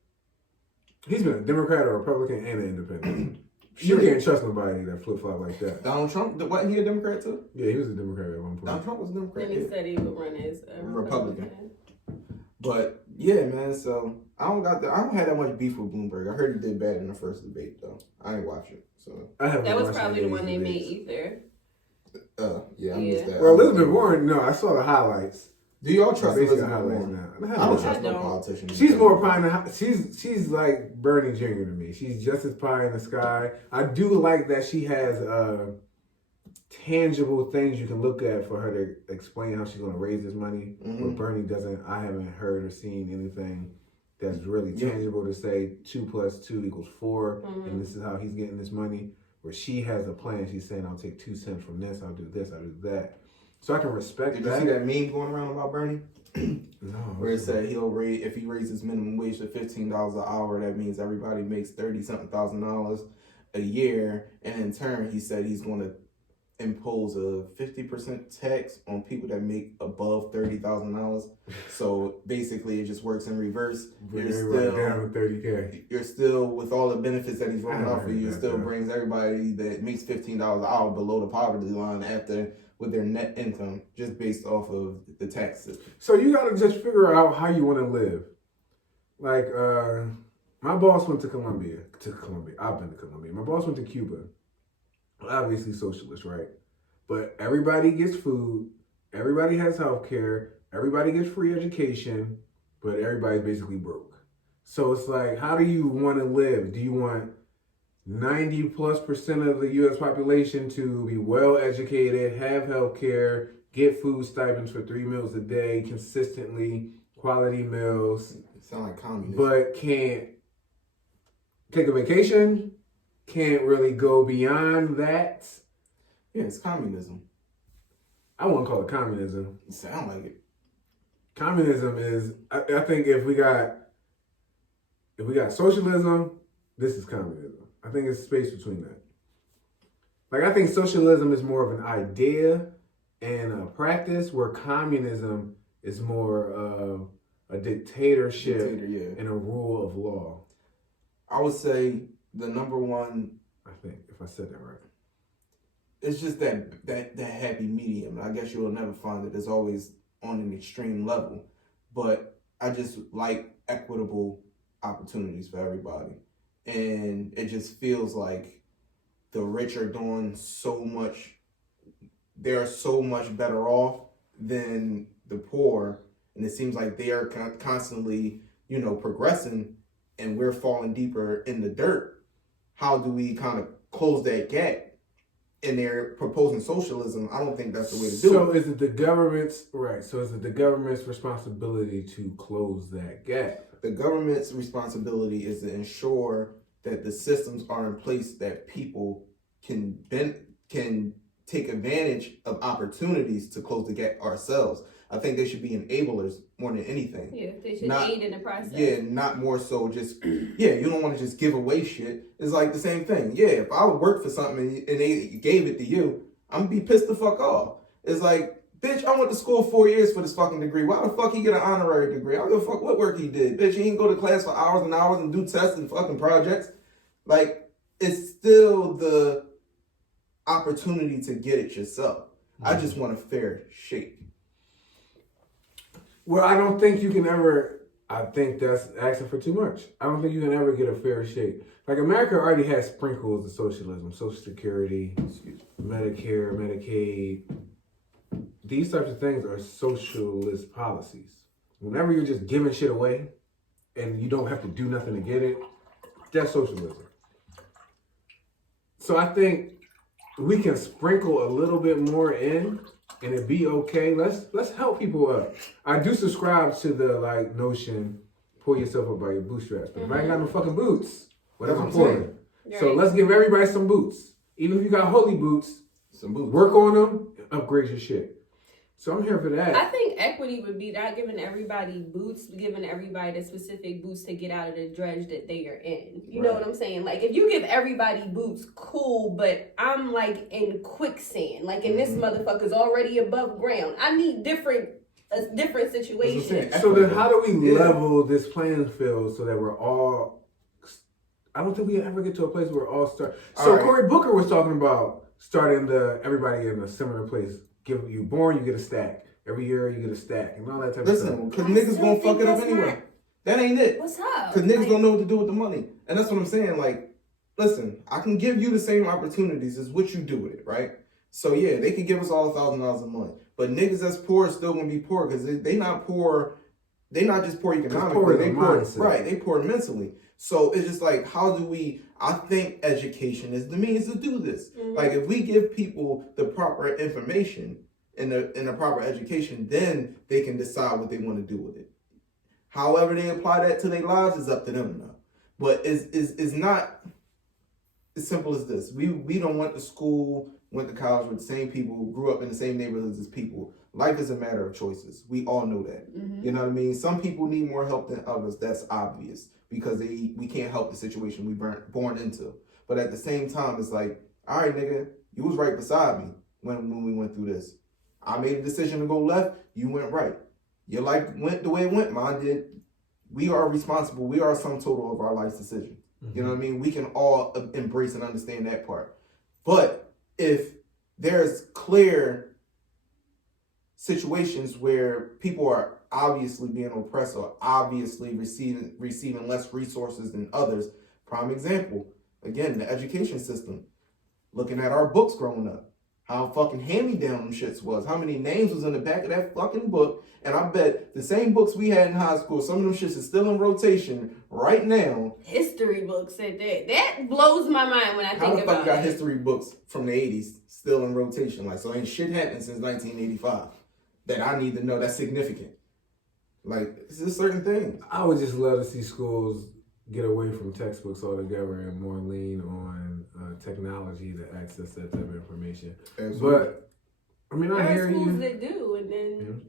He's been a Democrat, a Republican, and an independent. You can't trust nobody that flip-flop like that. Donald Trump, wasn't he a Democrat too? Yeah, he was a Democrat at one point. Donald Trump was a Democrat. And he said he would run as a Republican. But yeah, man. So I don't have that much beef with Bloomberg. I heard he did bad in the first debate though. I ain't watch it, so that was probably the one they made either. I missed that. Well, Elizabeth Warren, no, I saw the highlights. Do y'all trust Elizabeth highlights Warren? now? I don't trust no politician. She's more pie in the she's like Bernie Jr. to me. She's just as pie in the sky. I do like that she has tangible things you can look at for her to explain how she's going to raise this money. But Bernie doesn't. I haven't heard or seen anything that's really tangible to say 2 + 2 = 4, and this is how he's getting this money. Where she has a plan. She's saying, I'll take 2 cents from this, I'll do this, I'll do that. So I can respect that. Did you see that meme going around about Bernie? No. Where it said if he raises minimum wage to $15 an hour, that means everybody makes $30-something thousand a year. And in turn, he said he's going to impose a 50% tax on people that make above $30,000. So basically, it just works in reverse. You're still down with $30K. You're still, with all the benefits that he's rolling out for you, it still brings everybody that makes $15 an hour below the poverty line with their net income, just based off of the tax system. So you got to just figure out how you want to live. Like, my boss went to Colombia. I've been to Colombia. My boss went to Cuba. Obviously socialist, right? But everybody gets food, everybody has health care, everybody gets free education, but everybody's basically broke. So it's like, how do you want to live? Do you want 90+% of the U.S. population to be well educated, have health care, get food stipends for 3 meals a day, consistently, quality meals? Sound like communism. But can't take a vacation? Can't really go beyond that. Yeah, it's communism. I won't call it communism. You sound like it. Communism is, I think if we got socialism, this is communism. I think it's space between that. Like, I think socialism is more of an idea and a practice, where communism is more of a dictatorship and a rule of law. I would say the number one, I think, if I said that right. It's just that happy medium. I guess you'll never find it. It's always on an extreme level. But I just like equitable opportunities for everybody. And it just feels like the rich are doing so much. They're so much better off than the poor, and it seems like they are constantly, progressing, and we're falling deeper in the dirt. How do we kind of close that gap? And they're proposing socialism. I don't think that's the way to do it. So is it the government's So is it the government's responsibility to close that gap? The government's responsibility is to ensure that the systems are in place that people can take advantage of opportunities to close the gap ourselves. I think they should be enablers more than anything. Yeah, they should aid in the process. Yeah, not more so just, you don't want to just give away shit. It's like the same thing. Yeah, if I would work for something and they gave it to you, I'm going to be pissed the fuck off. It's like, bitch, I went to school 4 years for this fucking degree. Why the fuck he get an honorary degree? I don't give a fuck what work he did. Bitch, he didn't go to class for hours and hours and do tests and fucking projects. Like, it's still the opportunity to get it yourself. I just want a fair shake. Well, I don't think you can ever. I think that's asking for too much. I don't think you can ever get a fair shake. Like, America already has sprinkles of socialism, Social Security, Medicare, Medicaid. These types of things are socialist policies. Whenever you're just giving shit away and you don't have to do nothing to get it, that's socialism. So I think we can sprinkle a little bit more in and it be okay. Let's help people up. I do subscribe to the notion, pull yourself up by your bootstraps. But if I ain't got no fucking boots, what am I pulling? Right. So let's give everybody some boots. Even if you got holy boots, Some boots. work on them, upgrade your shit. So I'm here for that. I think equity would be not giving everybody boots, giving everybody the specific boots to get out of the dredge that they are in. You know what I'm saying? Like, if you give everybody boots, cool, but I'm like in quicksand. Like, and this motherfucker's already above ground. I need different situations. So then how do we level this playing field so that we're all... I don't think we ever get to a place where we're all start... So right. Cory Booker was talking about starting everybody in a similar place. You born, you get a stack. Every year you get a stack and all that type of stuff. Listen, because niggas gonna fuck it up anyway. That ain't it. What's up? Because niggas don't know what to do with the money. And that's what I'm saying. Like, listen, I can give you the same opportunities as what you do with it, right? So yeah, they can give us all $1,000 a month. But niggas that's poor are still gonna be poor because they not poor. They not just poor economically. They poor, right? They poor mentally. So it's just like, how do we? I think education is the means to do this. Mm-hmm. Like, if we give people the proper information and the proper education, then they can decide what they want to do with it. However they apply that to their lives is up to them now. But it's not as simple as this. We don't went to school, went to college with the same people, grew up in the same neighborhoods as people. Life is a matter of choices. We all know that. Mm-hmm. You know what I mean? Some people need more help than others. That's obvious because we can't help the situation we born into. But at the same time, it's like, all right, nigga, you was right beside me when we went through this. I made a decision to go left. You went right. Your life went the way it went. Mine did. We are responsible. We are sum total of our life's decisions. Mm-hmm. You know what I mean? We can all embrace and understand that part. But if there's clear situations where people are obviously being oppressed or obviously receiving less resources than others, prime example, again, the education system. Looking at our books growing up. How fucking hand-me-down them shits was. How many names was in the back of that fucking book. And I bet the same books we had in high school, some of them shits is still in rotation right now. History books said that. That blows my mind when I think about it. How the fuck got history books from the 80s still in rotation? Like, so ain't shit happened since 1985 that I need to know that's significant. Like, it's just certain things. I would just love to see schools get away from textbooks altogether and more lean on technology to access that type of information. Absolutely. But I mean, I hear you. There are schools that do, and then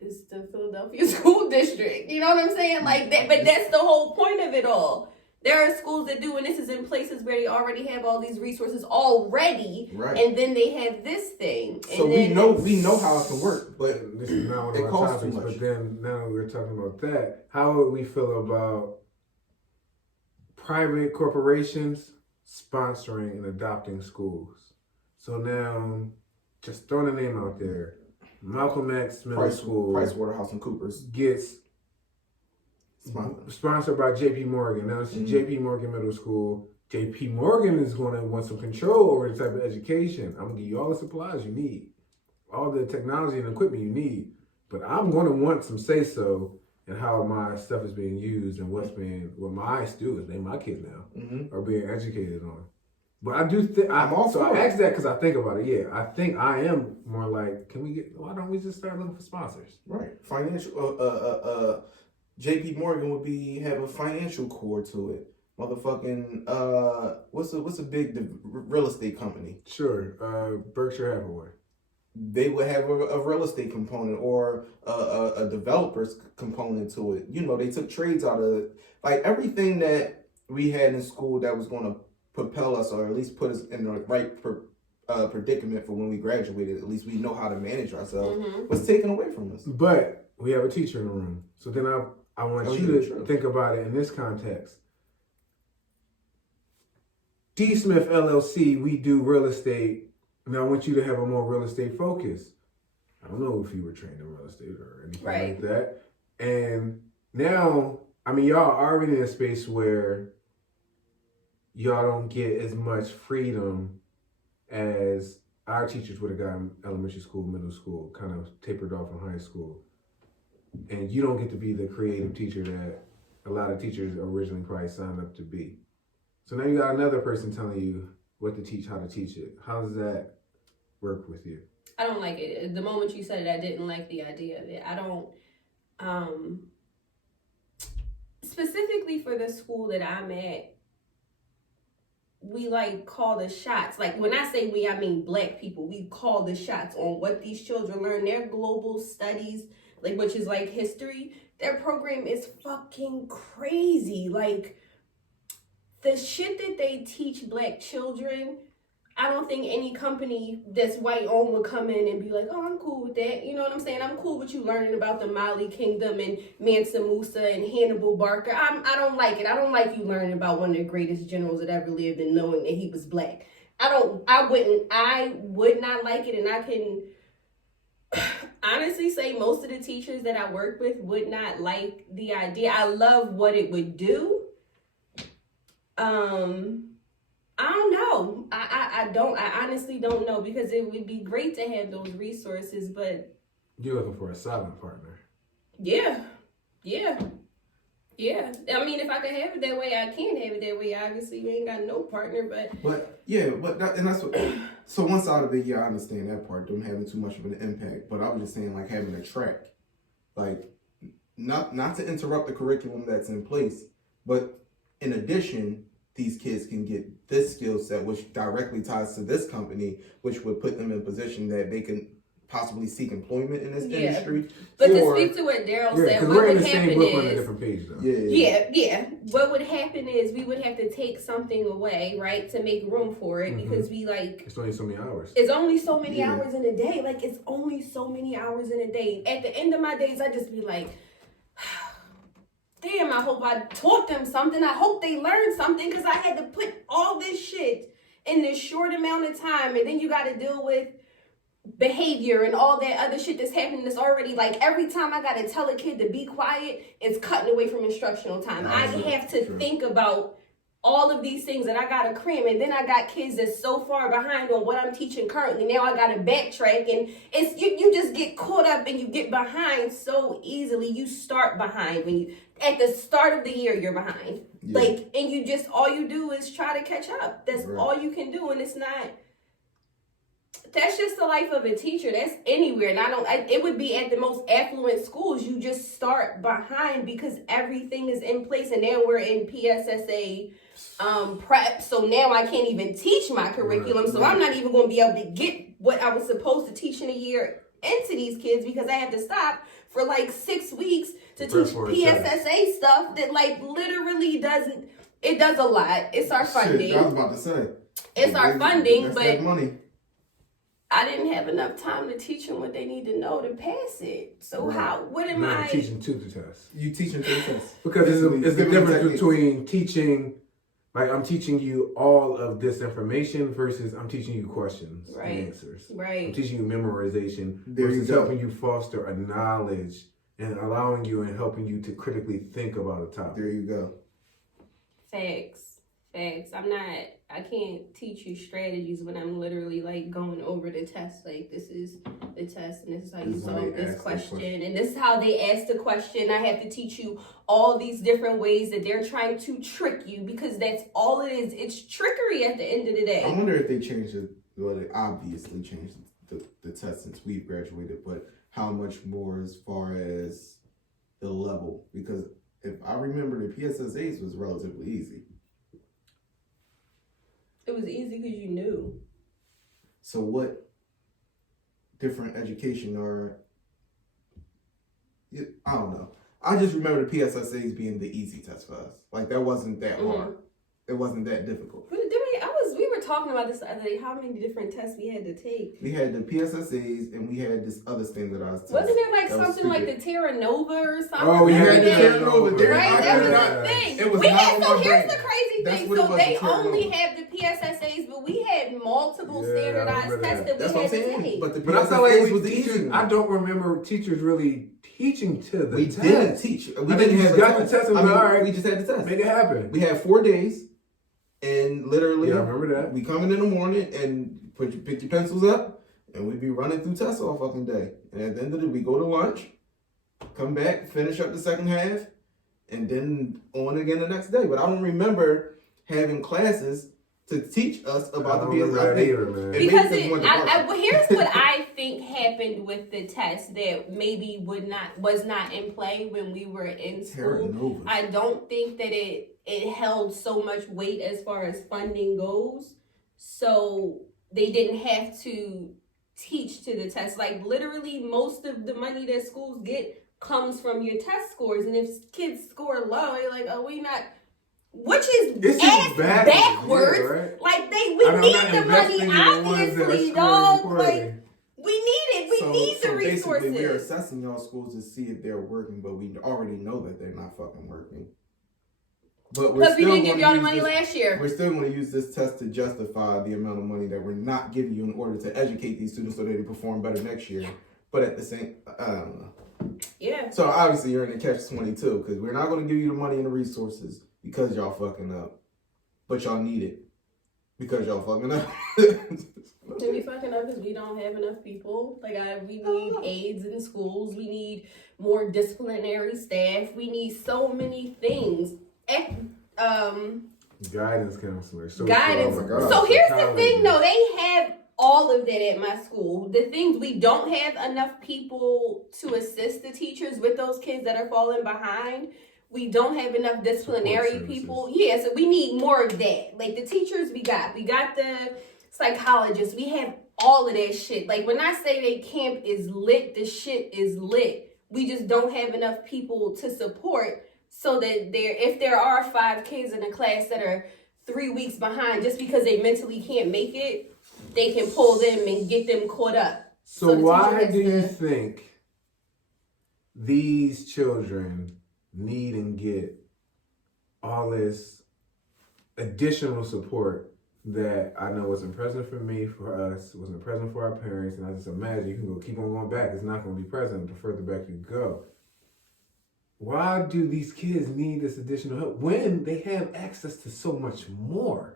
it's the Philadelphia school district. You know what I'm saying? Like that, but that's the whole point of it all. There are schools that do, and this is in places where they already have all these resources already, right? And then they have this thing. So we know how it can work, but this is not one of our topics. But then now we're talking about that. How would we feel about private corporations sponsoring and adopting schools? So now, just throwing a name out there, Malcolm X Middle School, Price Waterhouse and Coopers gets sponsored by J.P. Morgan. Now it's J.P. Morgan Middle School. J.P. Morgan is going to want some control over the type of education. I'm going to give you all the supplies you need. all the technology and equipment you need, but I'm going to want some say so in how my stuff is being used and what my students, they my kids now, are being educated on. But I do think I asked that because I think about it. Yeah, I think I am more like, why don't we just start looking for sponsors? Right, financial. J.P. Morgan would have a financial core to it. Motherfucking what's a big real estate company? Sure, Berkshire Hathaway. They would have a real estate component or a developer's component to it. You know, they took trades out of it. Like everything that we had in school that was going to propel us or at least put us in the right predicament for when we graduated. At least we know how to manage ourselves. Was taken away from us. But we have a teacher in the room, so then I want you to think about it in this context. D. Smith LLC, we do real estate. And I want you to have a more real estate focus. I don't know if you were trained in real estate or anything like that. And now, I mean, y'all are already in a space where y'all don't get as much freedom as our teachers would have gotten elementary school, middle school, kind of tapered off in high school. And you don't get to be the creative teacher that a lot of teachers originally probably signed up to be. So now you got another person telling you what to teach, how to teach it. How does that work with you? I don't like it. The moment you said it, I didn't like the idea of it. I don't, specifically for the school that I'm at, we like call the shots. Like when I say we, I mean Black people. We call the shots on what these children learn. Their global studies, like which is like history, their program is fucking crazy. Like the shit that they teach Black children, I don't think any company that's white owned would come in and be like, oh, I'm cool with that. You know what I'm saying? I'm cool with you learning about the Mali Kingdom and Mansa Musa and Hannibal Barker. I don't like it. I don't like you learning about one of the greatest generals that ever lived and knowing that he was Black. I would not like it, and I can honestly say most of the teachers that I work with would not like the idea. I love what it would do. I don't know. I honestly don't know, because it would be great to have those resources, but you're looking for a silent partner. Yeah. I mean, if I could have it that way, I can have it that way. Obviously, we ain't got no partner, that's what. So one side of it, I understand that part, them having too much of an impact. But I was just saying, like having a track, like not to interrupt the curriculum that's in place, but in addition, these kids can get this skill set, which directly ties to this company, which would put them in a position that they can possibly seek employment in this industry. But to speak to what Daryl said, what we're in would the same happen book on a is, different page, though. Yeah. What would happen is we would have to take something away, right, to make room for it, because we like. It's only so many hours. It's only so many hours in a day. Like it's only so many hours in a day. At the end of my days, I just be like, damn, I hope I taught them something. I hope they learned something, because I had to put all this shit in this short amount of time, and then you got to deal with behavior and all that other shit that's happening that's already, like, every time I got to tell a kid to be quiet, it's cutting away from instructional time. I have to think about all of these things that I got to cram, and then I got kids that's so far behind on what I'm teaching currently. Now I got to backtrack, and it's you just get caught up and you get behind so easily. You start behind when you at the start of the year, you're behind. Like, and you just, all you do is try to catch up. That's all you can do, and it's not. That's just the life of a teacher. That's anywhere. And it would be at the most affluent schools. You just start behind because everything is in place. And now we're in PSSA prep. So now I can't even teach my curriculum. So I'm not even going to be able to get what I was supposed to teach in a year into these kids, because I have to stop for like 6 weeks to teach PSSA stuff that like literally does a lot. It's our funding. Shit, I was about to say. It's our funding, but that money. I didn't have enough time to teach them what they need to know to pass it. So what am I? Teaching to the test. You teaching to the test. Because it's the difference between teaching, like I'm teaching you all of this information versus I'm teaching you questions and answers. Right. I'm teaching you memorization versus helping you foster a knowledge and allowing you and helping you to critically think about a topic. There you go. Facts. Facts. I can't teach you strategies when I'm literally like going over the test. Like, this is the test and this is how you solve this question. And this is how they ask the question. I have to teach you all these different ways that they're trying to trick you, because that's all it is. It's trickery at the end of the day. I wonder if they changed it. Well, they obviously changed the test since we've graduated, but how much more as far as the level? Because if I remember, the PSSAs was relatively easy. It was easy because you knew. So what different education are... I don't know. I just remember the PSSAs being the easy test for us. Like, that wasn't that hard. It wasn't that difficult. But we were talking about this the other day, how many different tests we had to take. We had the PSSAs and we had this other standardized test. Wasn't it like something like the Terra Nova or something? Oh, we had the Terra Nova. Right, that was the thing. It was we not had, on so my here's brain. the crazy That's thing. what it So was, they the Terra only Nova. have the PSSAs, but we had multiple Yeah, I standardized remember tests that. that That's we what had I'm to saying. take. But the But I felt like PSSAs was the teachers, easy one. I don't remember teachers really teaching to the We test. didn't teach. We I didn't mean, have you a got test. the test and I mean, all right, we just had the test. make it happen. We had 4 days, and literally, Yeah, I remember that. we come in the morning and pick your pencils up, and we'd be running through tests all fucking day. And at the end of the day, we go to lunch, come back, finish up the second half, and then on again the next day. But I don't remember having classes to teach us about the PSSA. Because well, here's what I think happened with the test that maybe was not in play when we were in school. I don't think that it held so much weight as far as funding goes. So they didn't have to teach to the test. Like, literally most of the money that schools get comes from your test scores. And if kids score low, you're like, oh, we not... Which is ass backwards. Yeah, right? Like, we need the money, obviously, dog. Like, we need it. We need the resources. Basically, we're assessing y'all schools to see if they're working, but we already know that they're not fucking working. But because we didn't give y'all the money last year. We're still going to use this test to justify the amount of money that we're not giving you in order to educate these students so that they perform better next year. But at the same, I don't know. Yeah. So obviously you're in a catch-22 because we're not going to give you the money and the resources because y'all fucking up. But y'all need it because y'all fucking up. To be fucking up because we don't have enough people. Like, we need aides in schools. We need more disciplinary staff. We need so many things. Guidance counselors. Guidance. Oh my God. So here's the thing, though. They have all of that at my school. The things we don't have enough people to assist the teachers with those kids that are falling behind. We don't have enough disciplinary people. Yeah, so we need more of that. Like, the teachers we got the psychologists. We have all of that shit. Like, when I say they camp is lit, the shit is lit. We just don't have enough people to support so that if there are 5 kids in a class that are 3 weeks behind just because they mentally can't make it, they can pull them and get them caught up. So why do you think these children need and get all this additional support that I know wasn't present for me, for us, wasn't present for our parents, and I just imagine you can keep on going back. It's not going to be present the further back you go. Why do these kids need this additional help when they have access to so much more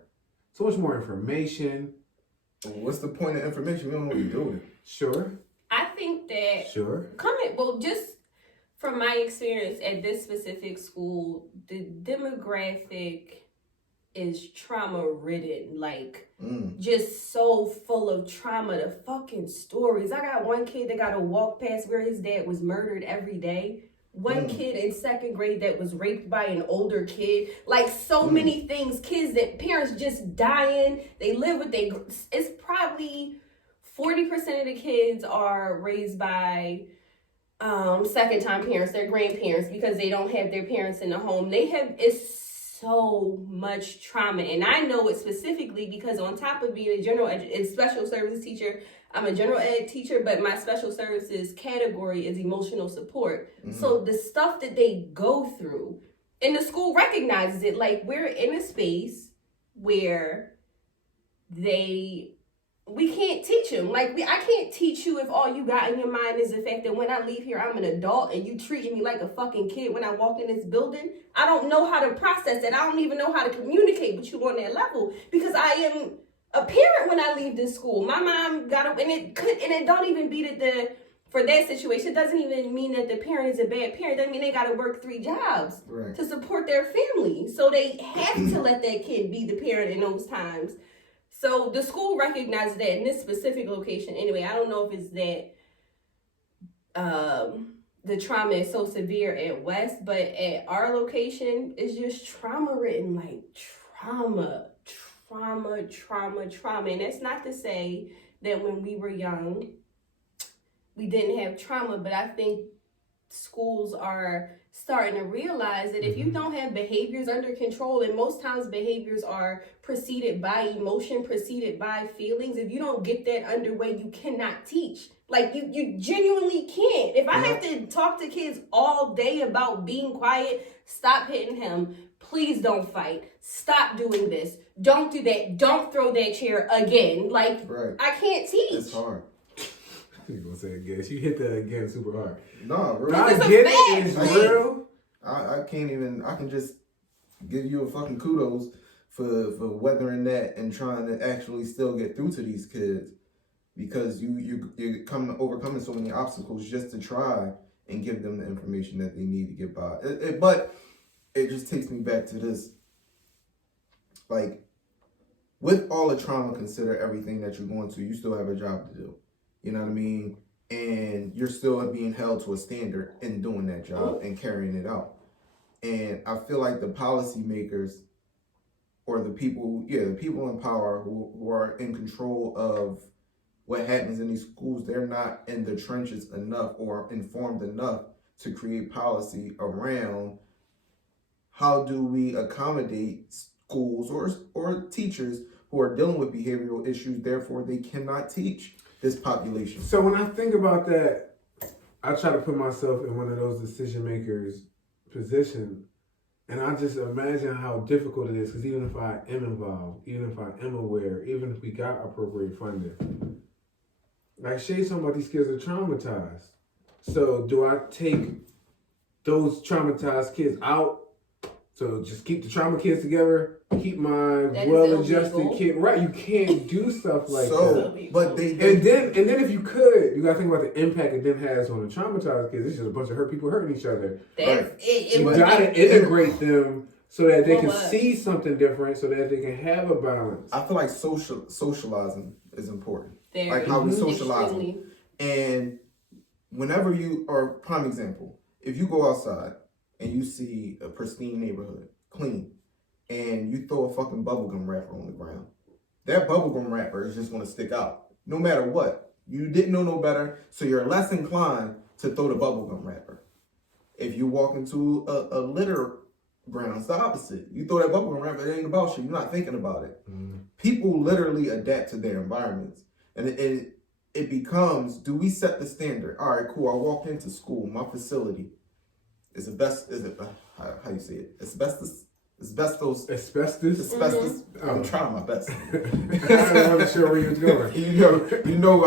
information? What's the point of information? We don't know what to do with it. Sure. I think that just from my experience at this specific school, the demographic is trauma ridden, like just so full of trauma. The fucking stories. I got one kid that got to walk past where his dad was murdered every day. One kid in 2nd grade that was raped by an older kid. Like, so many things. Kids that parents just dying. They live with it's probably 40% of the kids are raised by second-time parents, their grandparents, because they don't have their parents in the home. It's so much trauma. And I know it specifically because on top of being a special services teacher, I'm a general ed teacher, but my special services category is emotional support. Mm-hmm. So the stuff that they go through, and the school recognizes it, like, we're in a space where they we can't teach them. Like, I can't teach you if all you got in your mind is the fact that when I leave here, I'm an adult and you treating me like a fucking kid when I walk in this building. I don't know how to process that. I don't even know how to communicate with you on that level because I am a parent when I leave this school. My mom got up, and it don't even be that for that situation, it doesn't even mean that the parent is a bad parent. That mean they got to work 3 jobs to support their family. So they have to let that kid be the parent in those times. So the school recognized that in this specific location. Anyway, I don't know if it's that the trauma is so severe at West, but at our location, it's just trauma written, like trauma. And that's not to say that when we were young, we didn't have trauma, but I think schools are starting to realize that if you don't have behaviors under control, and most times behaviors are preceded by emotion, preceded by feelings, if you don't get that underway, you cannot teach. Like, you genuinely can't. If I have to talk to kids all day about being quiet, stop hitting him, please don't fight, stop doing this, don't do that, don't throw that chair again. Like, I can't teach. It's hard. You gonna say it again? She hit that again super hard. No, really. I get it. It's real. I can't even. I can just give you a fucking kudos for weathering that and trying to actually still get through to these kids, because you're overcoming so many obstacles just to try and give them the information that they need to get by. But it just takes me back to this. Like, with all the trauma, consider everything that you're going to, you still have a job to do. You know what I mean? And you're still being held to a standard in doing that job and carrying it out. And I feel like the policymakers or the people in power who are in control of what happens in these schools, they're not in the trenches enough or informed enough to create policy around how do we accommodate schools or teachers who are dealing with behavioral issues, therefore they cannot teach this population. So when I think about that, I try to put myself in one of those decision makers' position, and I just imagine how difficult it is. Because even if I am involved, even if I am aware, even if we got appropriate funding, like Shay's talking about, these kids are traumatized. So do I take those traumatized kids out? So just keep the trauma kids together, keep my well-adjusted kid. Right, you can't do stuff like that. But and then if you could, you gotta think about the impact it then has on the traumatized kids. It's just a bunch of hurt people hurting each other. You gotta integrate them so that they can see something different, so that they can have a balance. I feel like socializing is important. Like how we socialize. And whenever prime example, if you go outside and you see a pristine neighborhood, clean, and you throw a fucking bubblegum wrapper on the ground, that bubblegum wrapper is just gonna stick out, no matter what. You didn't know no better, so you're less inclined to throw the bubblegum wrapper. If you walk into a litter ground, it's the opposite. You throw that bubblegum wrapper, it ain't about you, you're not thinking about it. People literally adapt to their environments. And it becomes, do we set the standard? All right, cool, I walked into school, my facility, how you say it? Asbestos. I'm trying my best. I wasn't sure where you was going. You know,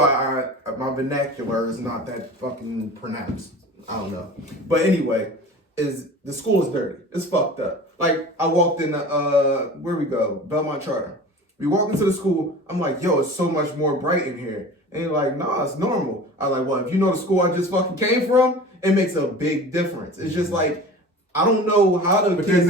my vernacular is not that fucking pronounced. I don't know, but anyway, the school is dirty. It's fucked up. Like, I walked in where we go, Belmont Charter. We walked into the school. I'm like, yo, it's so much more bright in here. And you're like, nah, it's normal. I like, well, if you know the school I just fucking came from, it makes a big difference. It's just like, I don't know how the kids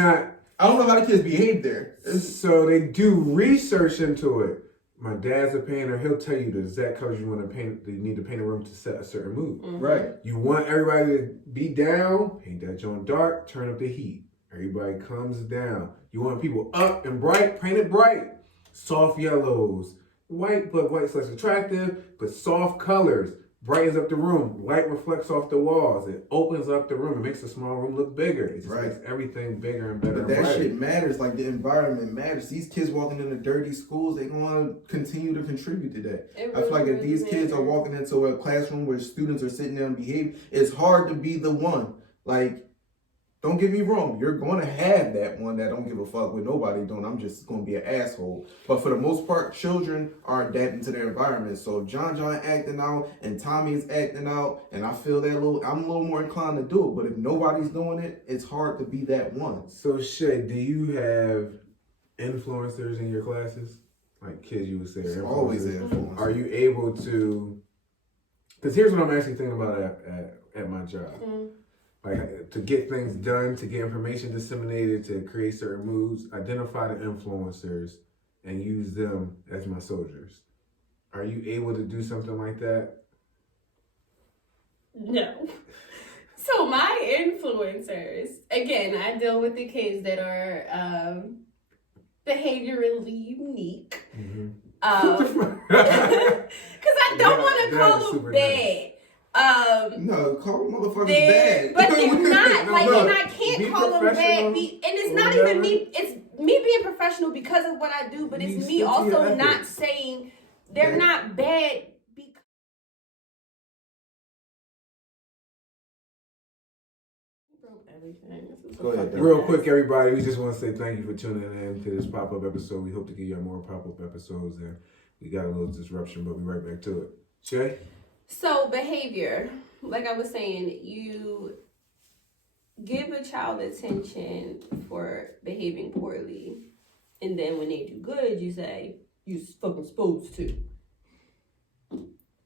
behave there. So they do research into it. My dad's a painter. He'll tell you the exact colors you want to paint. You need to paint a room to set a certain mood. Right. You want everybody to be down. Paint that joint dark. Turn up the heat. Everybody comes down. You want people up and bright. Paint it bright. Soft yellows. White, but white's less attractive. But soft colors. Brightens up the room. Light reflects off the walls. It opens up the room. It makes the small room look bigger. It just makes everything bigger and better. But that shit matters. Like, the environment matters. These kids walking into dirty schools, they're going to continue to contribute to that. I feel like if these kids are walking into a classroom where students are sitting there and behaving, it's hard to be the one. Like, Don't get me wrong. You're going to have that one that don't give a fuck with nobody doing. I'm just going to be an asshole. But for the most part, children are adapting to their environment. So John acting out and Tommy is acting out. And I feel that I'm a little more inclined to do it. But if nobody's doing it, it's hard to be that one. So Shay, do you have influencers in your classes? Like kids you would say are influencers. Always influencers. Are you able to, because here's what I'm actually thinking about at my job. Like to get things done, to get information disseminated, to create certain moves, identify the influencers and use them as my soldiers. Are you able to do something like that? No. So my influencers, again, I deal with the kids that are behaviorally unique. Because I don't want to call them bad. No, call them motherfuckers bad. But they're not. No, like, no. and I can't call them bad. And it's not even me. It's me being professional because of what I do, but it's me also not saying they're not bad. Go ahead. Real quick, everybody, we just want to say thank you for tuning in to this pop-up episode. We hope to give you more pop-up episodes, and we got a little disruption, but we're right back to it. Shay? So behavior, like I was saying, you give a child attention for behaving poorly, and then when they do good, you say, you fucking supposed to.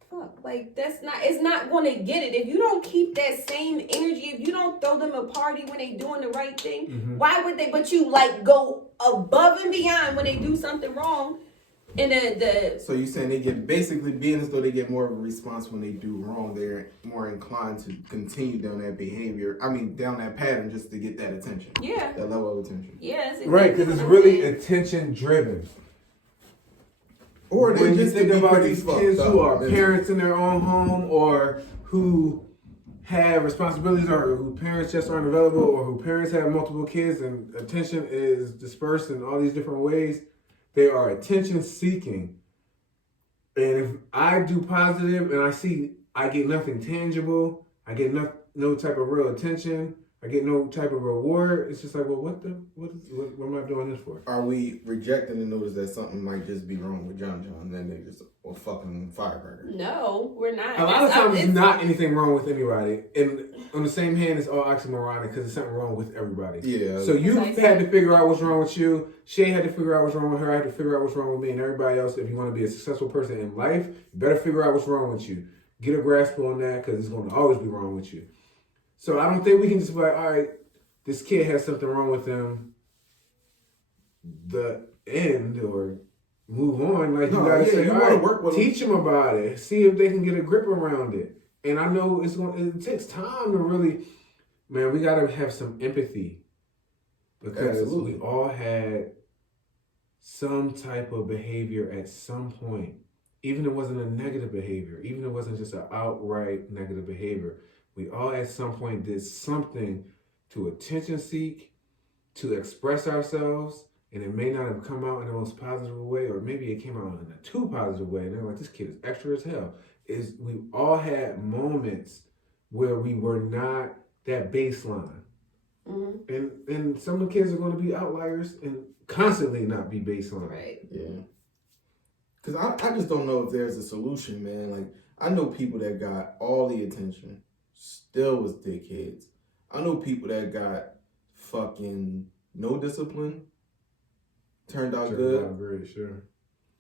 Fuck, like it's not gonna get it. If you don't keep that same energy, if you don't throw them a party when they doing the right thing, why would they, but you like go above and beyond when they do something wrong. And So you're saying they get basically being as though they get more of a response when they do wrong, they're more inclined to continue down that behavior. I mean, down that pattern just to get that attention. Yeah. That level of attention. Yes. Yeah, Right, because it's really attention driven. Or they when just you think about these these kids who are parents in their own home, or who have responsibilities, or who parents just aren't available, or who parents have multiple kids and attention is dispersed in all these different ways. They are attention seeking. And if I do positive and I see I get nothing tangible, I get no type of real attention, I get no type of reward, it's just like, well, what am I doing this for? Are we rejecting the notice that something might just be wrong with John, and then they just a fucking firecracker? No, we're not. A lot of times there's not anything wrong with anybody. And on the same hand, it's all oxymoronic because there's something wrong with everybody. Yeah. So you had to figure out what's wrong with you. Shay had to figure out what's wrong with her. I had to figure out what's wrong with me. And everybody else, if you want to be a successful person in life, you better figure out what's wrong with you. Get a grasp on that because it's going to always be wrong with you. So I don't think we can just be like, all right, this kid has something wrong with him. The end, or move on. Like, you gotta say, all right, work with teach them about it. See if they can get a grip around it. And I know it takes time to really, man, we gotta have some empathy. Because we all had some type of behavior at some point. Even if it wasn't a negative behavior, even if it wasn't just an outright negative behavior, we all at some point did something to attention seek, to express ourselves, and it may not have come out in the most positive way, or maybe it came out in a too positive way, and they're like, this kid is extra as hell. We all had moments where we were not that baseline. And some of the kids are going to be outliers and constantly not be baseline. Right. Yeah. Because I just don't know if there's a solution, man. Like, I know people that got all the attention, still was dickheads. I know people that got fucking no discipline, turned out good. Out great, sure.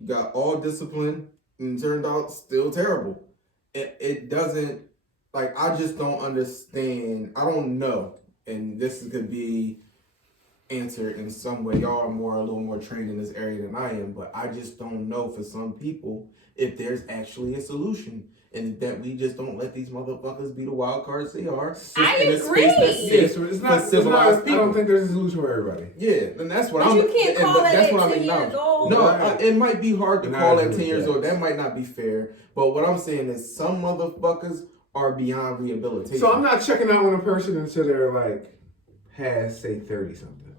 Got all discipline and turned out still terrible. It doesn't, like, I just don't understand. I don't know. And this could be answered in some way. Y'all are a little more trained in this area than I am, but I just don't know for some people if there's actually a solution. And that we just don't let these motherfuckers be the wild cards they are. I agree. So it's not civilized people. I don't think there's a solution for everybody. Yeah, and that's what but you can't call that at 10 years old. No, it might be hard to call at 10 years old. That might not be fair. But what I'm saying is some motherfuckers are beyond rehabilitation. So I'm not checking out on a person until they're like, has, say, 30 something.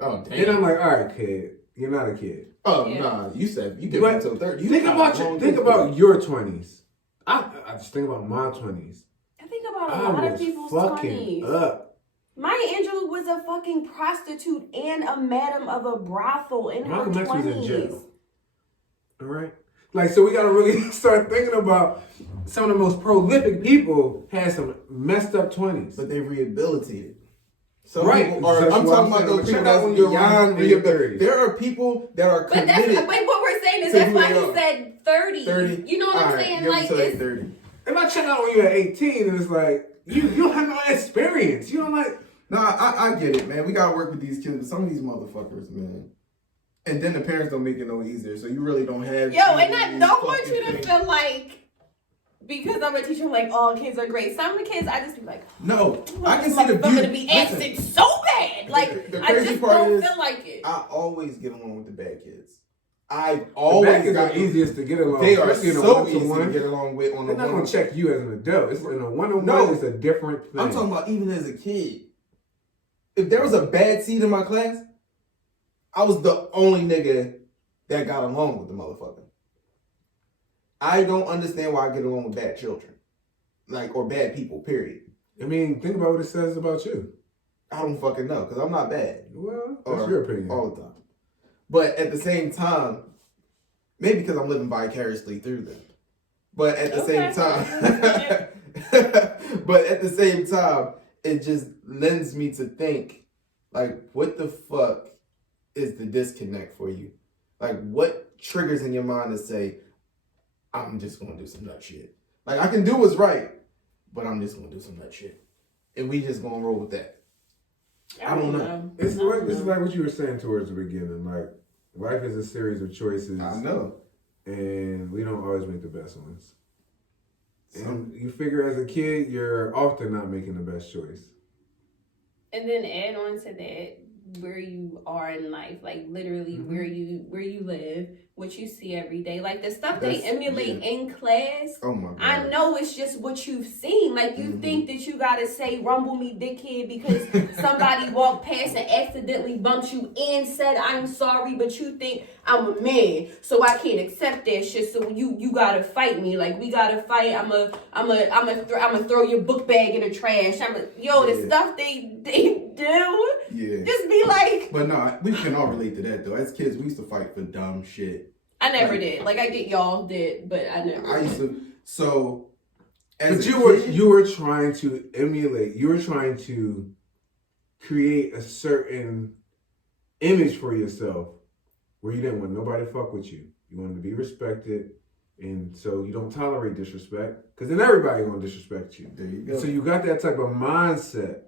Oh, damn. And I'm like, all right, kid, you're not a kid. Oh, yeah. Nah, you said you get until 30. Think about your 20s. I just think about my 20s. I think about a lot of people's 20s. Up. Maya Angelou was a fucking prostitute and a madam of a brothel in Malcolm her X was in 20s. jail. All right? Like, so we got to really start thinking about some of the most prolific people had some messed up 20s. But they rehabilitated. Some Right. people are, That's I'm what talking I'm about saying. those Check people out that's when you're beyond young in your rehabilitation. 30s. There are people that are But committed. that's what we're saying is to that's who why they he are. said 30. 30. You know what I'm saying? Give Like, them till it's, 30. If I check out when you're at 18 and it's like, you don't have no experience. You don't like... No, I get it, man. We gotta work with these kids, but some of these motherfuckers, man. And then the parents don't make it no easier, so you really don't have. yo, and I don't want you to fucking feel like, because I'm a teacher, like, all kids are great. Some of the kids, I just be like, No, I can this see the motherfucker to beauty. be absent so bad. Like, the I crazy just part don't is, feel like it. I always get along with the bad kids. I've The always bad kids got are easiest to get along. They are especially in a so easy one-to-one. to get along with on the They're not one. going to check you as an adult. It's in a one-on-one. No. It's a different thing. I'm talking about even as a kid. If there was a bad seed in my class, I was the only nigga that got along with the motherfucker. I don't understand why I get along with bad children. Like, or bad people, period. I mean, think about what it says about you. I don't fucking know, because I'm not bad. Well, that's Or your opinion. all the time. But at the same time, maybe because I'm living vicariously through them. But at the same time, but at the same time, it just lends me to think, like, what the fuck is the disconnect for you? Like, what triggers in your mind to say, I'm just gonna do some nut shit? Like, I can do what's right, but I'm just gonna do some nut shit. And we just gonna roll with that. I don't know. It's like what you were saying towards the beginning. Like, life is a series of choices. I know. And we don't always make the best ones. And you figure as a kid, you're often not making the best choice. And then add on to that where you are in life, like literally where you live, what you see every day, like the stuff they emulate in class. Oh my God. I know it's just what you've seen. Like you think that you gotta say "rumble me, dickhead" because somebody walked past and accidentally bumped you and said "I'm sorry," but you think I'm a man, so I can't accept that shit. So you gotta fight me. Like we gotta fight. I'ma throw your book bag in the trash. The stuff they do. Yeah. Just be like. But no, we can all relate to that though. As kids, we used to fight for dumb shit. I never did. Like I get y'all did, but I never. I used to. So, as But a kid, you were trying to emulate. You were trying to create a certain image for yourself where you didn't want nobody to fuck with you. You wanted to be respected, and so you don't tolerate disrespect because then everybody gonna disrespect you. There you go. And so you got that type of mindset.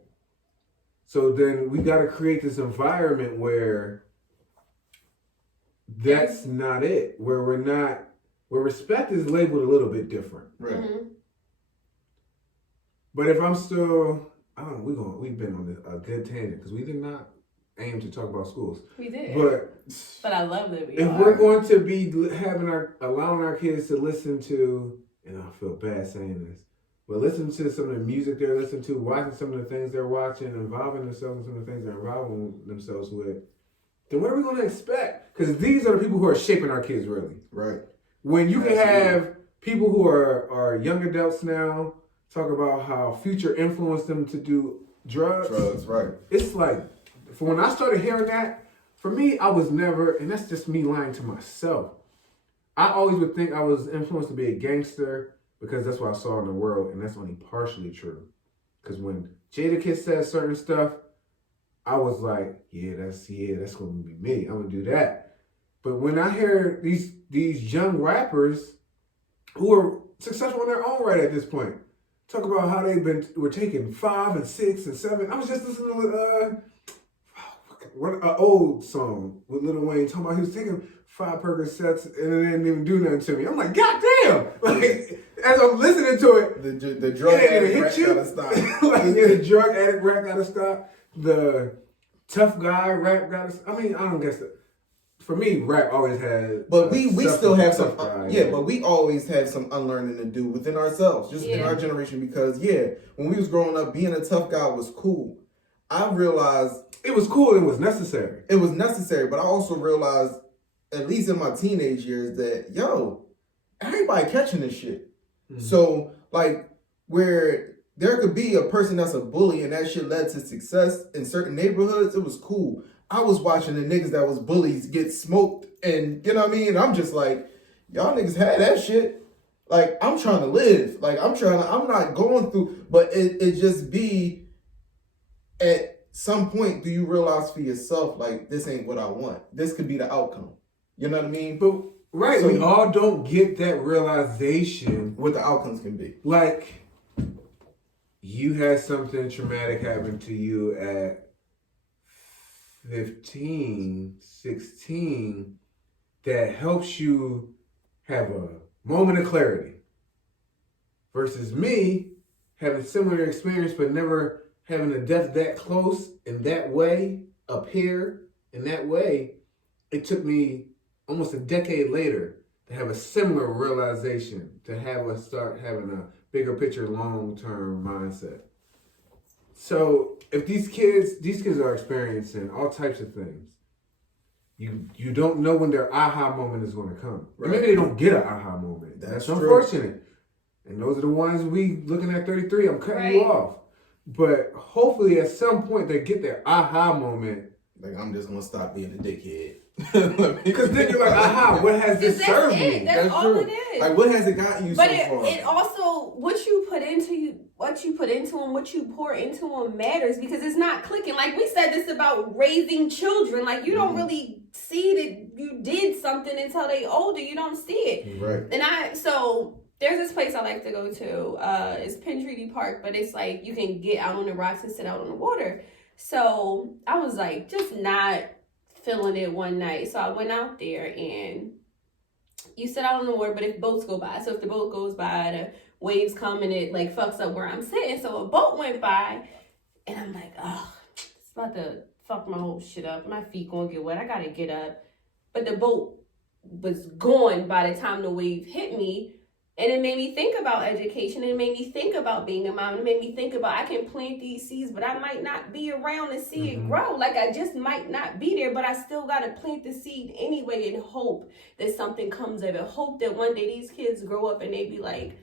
So then we got to create this environment where that's not it. Where respect is labeled a little bit different. Right. Mm-hmm. But if I'm still, we've been on a good tangent because we did not aim to talk about schools. We did. But I love that we if are. we're going to be allowing our kids to listen to, and I feel bad saying this, but listen to some of the music they're listening to, watching some of the things they're watching, involving themselves in some of the things they're involving themselves with, then what are we going to expect? Because these are the people who are shaping our kids, really. Right. When you can have people who are young adults now talk about how future influenced them to do drugs. Drugs, right. It's like, for when I started hearing that, for me, I was never, and that's just me lying to myself. I always would think I was influenced to be a gangster because that's what I saw in the world, and that's only partially true. Because when Jadakiss said certain stuff, I was like, that's gonna be me. I'm gonna do that. But when I hear these young rappers who are successful in their own right at this point talk about how we're taking 5 and 6 and 7. I was just listening to an old song with Lil Wayne talking about he was taking 5 Percocets and it didn't even do nothing to me. I'm like, God damn! Like, as I'm listening to it, the drug addict rap gotta stop. The drug addict rap gotta stop. The tough guy rap gotta stop. I mean, I don't guess that. For me, rap always had. But we still have some. Guy, but we always have some unlearning to do within ourselves, just in our generation. Because when we was growing up, being a tough guy was cool. I realized it was cool. It was necessary. It was necessary, but I also realized, at least in my teenage years, that everybody catching this shit. Mm-hmm. So like, where there could be a person that's a bully and that shit led to success in certain neighborhoods. It was cool. I was watching the niggas that was bullies get smoked, and you know what I mean? I'm just like, y'all niggas had that shit. Like, I'm trying to live. Like, I'm not going through, but it just be, at some point, do you realize for yourself, like, this ain't what I want? This could be the outcome. You know what I mean? But, right, so we all don't get that realization. What the outcomes can be. Like, you had something traumatic happen to you at 15, 16 that helps you have a moment of clarity versus me having similar experience but never having a death that close in that way, up here in that way. It took me almost a decade later to have a similar realization, to have us start having a bigger picture, long-term mindset. So if these kids are experiencing all types of things, you don't know when their aha moment is going to come. Right. Maybe they don't get an aha moment. That's unfortunate. And those are the ones we looking at 33. I'm cutting you off. But hopefully at some point they get their aha moment. Like, I'm just going to stop being a dickhead. Because then you're like, aha, what has this served me? That's all it is. Like, what has it gotten you so far? But it also, what you put into them, what you pour into them matters, because it's not clicking. Like, we said this about raising children. Like, you don't really see that you did something until they older. You don't see it. Right. And so there's this place I like to go to. It's Penn Treaty Park, but it's like you can get out on the rocks and sit out on the water. So I was like, just not feeling it one night. So I went out there, and you sit out on the water, but if boats go by, so if the boat goes by, the waves come and it like fucks up where I'm sitting. So a boat went by, and I'm like, oh, it's about to fuck my whole shit up. My feet gonna get wet. I gotta get up. But the boat was gone by the time the wave hit me. And it made me think about education. It made me think about being a mom. It made me think about, I can plant these seeds, but I might not be around to see it grow. Like, I just might not be there, but I still got to plant the seed anyway and hope that something comes of it. Hope that one day these kids grow up and they be like,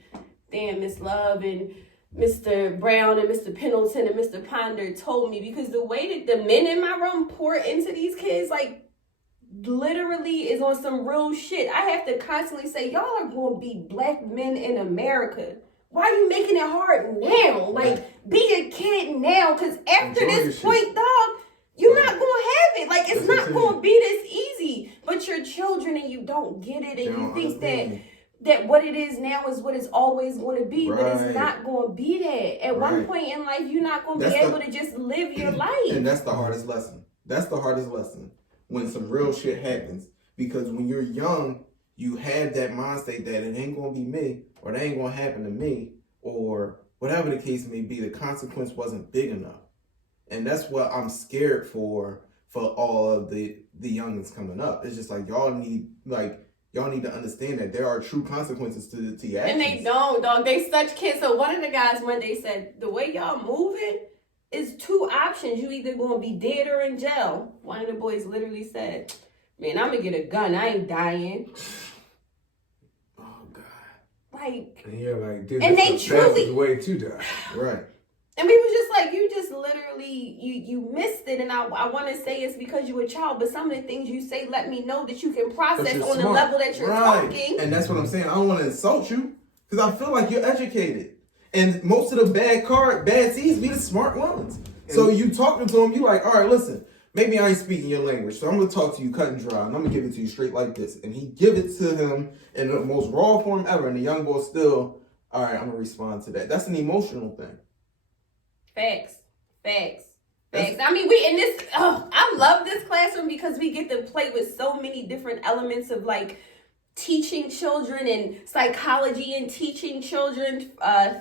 damn, Miss Love and Mr. Brown and Mr. Pendleton and Mr. Ponder told me. Because the way that the men in my room pour into these kids, like, literally is on some real shit. I have to constantly say, y'all are going to be black men in America. Why are you making it hard now? Like, be a kid now, because after this point, dog, you're not going to have it. Like, it's not going to be this easy. But you're children and you don't get it, and you think that what it is now is what it's always going to be, but it's not going to be that. At one point in life, you're not going to be able to just live your life. And that's the hardest lesson. That's the hardest lesson. When some real shit happens. Because when you're young, you have that mindset that it ain't going to be me, or it ain't going to happen to me, or whatever the case may be, the consequence wasn't big enough. And that's what I'm scared for all of the youngins coming up. It's just like, y'all need to understand that there are true consequences to your actions. And they don't, dog. They such kids. So one of the guys one day said, the way y'all moving, it's two options. You either gonna be dead or in jail. One of the boys literally said, man, I'm gonna get a gun. I ain't dying. Oh, God. Like, and you're like, dude, and that's the fastest way to die. Right. And we was just like, you just literally, you missed it. And I want to say it's because you're a child, but some of the things you say let me know that you can process on the level that you're talking. And that's what I'm saying. I don't want to insult you, because I feel like you're educated. And most of the bad seeds be the smart ones. So you talking to them, you like, all right, listen, maybe I ain't speaking your language, so I'm going to talk to you cut and dry, and I'm going to give it to you straight like this. And he give it to him in the most raw form ever, and the young boy still, all right, I'm going to respond to that. That's an emotional thing. Facts. I mean, I love this classroom because we get to play with so many different elements of, like, teaching children and psychology and teaching children.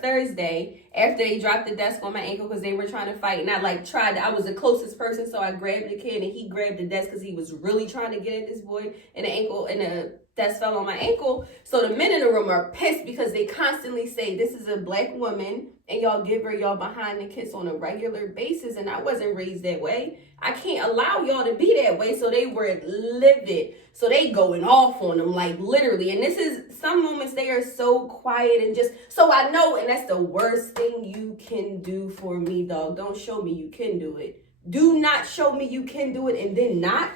Thursday, after they dropped the desk on my ankle because they were trying to fight, and I was the closest person, so I grabbed the kid and he grabbed the desk because he was really trying to get at this boy in the ankle, in the that fell on my ankle. So the men in the room are pissed because they constantly say, this is a black woman and y'all give her y'all behind the kiss on a regular basis. And I wasn't raised that way. I can't allow y'all to be that way. So they were livid. So they going off on them, like literally. And this is some moments they are so quiet and just, so I know, and that's the worst thing you can do for me, dog. Don't show me you can do it. Do not show me you can do it and then not.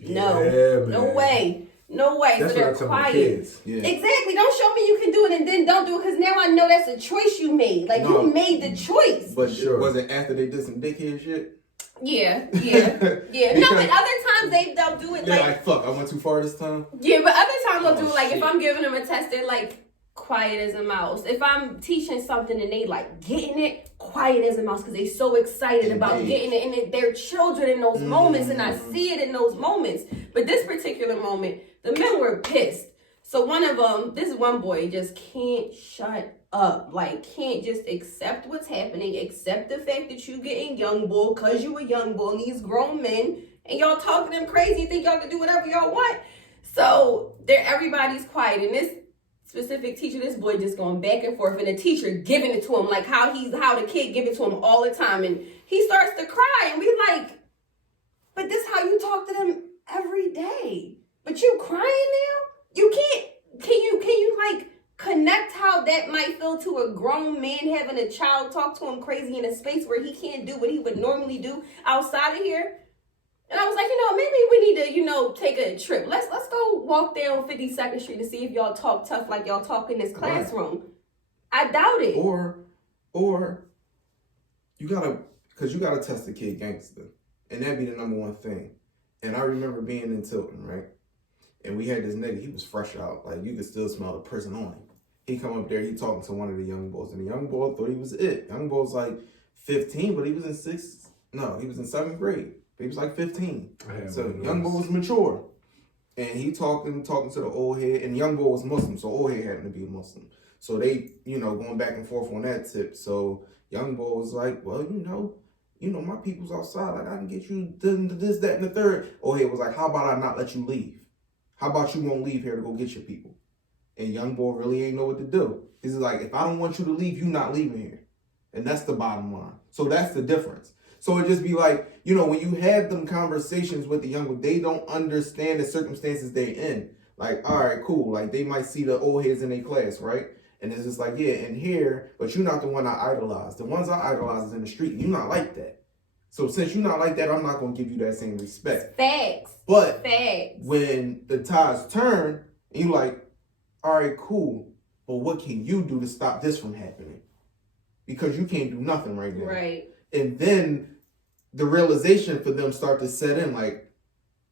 No, Yeah, no way. No way. That's so they're what I tell my quiet. kids. Yeah. Exactly. Don't show me you can do it and then don't do it because now I know that's a choice you made. Like No. you made the choice. But Sure. was it after they did some dickhead shit? Yeah. No, Because- but other times they'll do it They're like, like, fuck, I went too far this time. yeah, but other times they'll do it like shit. if I'm giving them a test, they're like quiet as a mouse. If I'm teaching something and they like getting it, quiet as a mouse because they so excited about Engaged. getting it, and they're children in those moments, and I see it in those moments. But this particular moment, the men were pissed. So one of them, this one boy just can't shut up, like can't just accept what's happening, accept the fact that you getting young bull because you a young bull and these grown men and y'all talking them crazy, you think y'all can do whatever y'all want. So everybody's quiet, and this specific teacher, this boy just going back and forth, and the teacher giving it to him like how the kid give it to him all the time, and he starts to cry, and we like, but this how you talk to them every day. But you crying now? You can't. Can you like connect how that might feel to a grown man having a child talk to him crazy in a space where he can't do what he would normally do outside of here? And I was like, maybe we need to, take a trip. Let's go walk down 52nd Street to see if y'all talk tough like y'all talk in this classroom. Right. I doubt it. Or you gotta test the kid gangster. And that'd be the number one thing. And I remember being in Tilton, right? And we had this nigga, he was fresh out. Like, you could still smell the prison on him. He come up there, he talking to one of the young boys. And the young boy thought he was it. Young boy was like 15, but he was in 7th grade. He was like 15. So young boy was mature. And he talking to the old head. And the young boy was Muslim, so old head happened to be a Muslim. So they, going back and forth on that tip. So young boy was like, well, my people's outside. Like, I can get you this, that, and the third. Old head was like, how about I not let you leave? How about you won't leave here to go get your people? And young boy really ain't know what to do. He's like, if I don't want you to leave, you not leaving here. And that's the bottom line. So that's the difference. So it just be like, when you have them conversations with the young boy, they don't understand the circumstances they're in. Like, all right, cool. Like, they might see the old heads in their class, right? And it's just like, yeah, in here, but you're not the one I idolize. The ones I idolize is in the street. You're not like that. So since you're not like that, I'm not going to give you that same respect. Facts. But Facts. when the tides turn, and you're like, all right, cool. But what can you do to stop this from happening? Because you can't do nothing right now. Right. And then the realization for them start to set in like,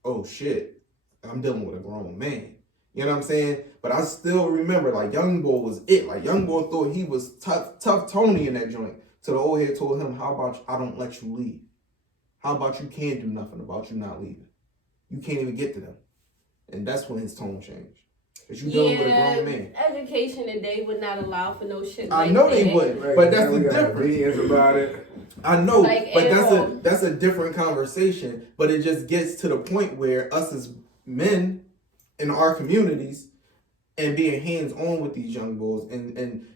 oh shit, I'm dealing with a grown man. You know what I'm saying? But I still remember, like, young boy was it. Like, young boy thought he was tough Tony in that joint. So the old head told him, how about I don't let you leave? How about you can't do nothing about you not leaving? You can't even get to them. And that's when his tone changed. Because you're dealing with a grown man. Education today would not allow for no shit I like know that. they wouldn't, Right, but that's now the we got difference. videos about it. I know, Like, but that's a different conversation. But it just gets to the point where us as men in our communities and being hands-on with these young boys and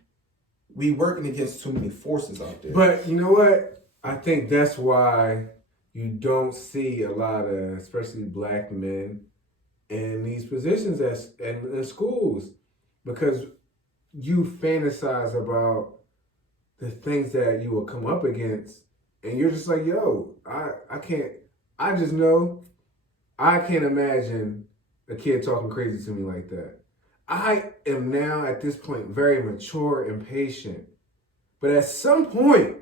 we working against too many forces out there. But you know what? I think that's why you don't see a lot of, especially black men, in these positions in schools, because you fantasize about the things that you will come up against, and you're just like, yo, I can't imagine a kid talking crazy to me like that. I am now at this point very mature and patient, but at some point,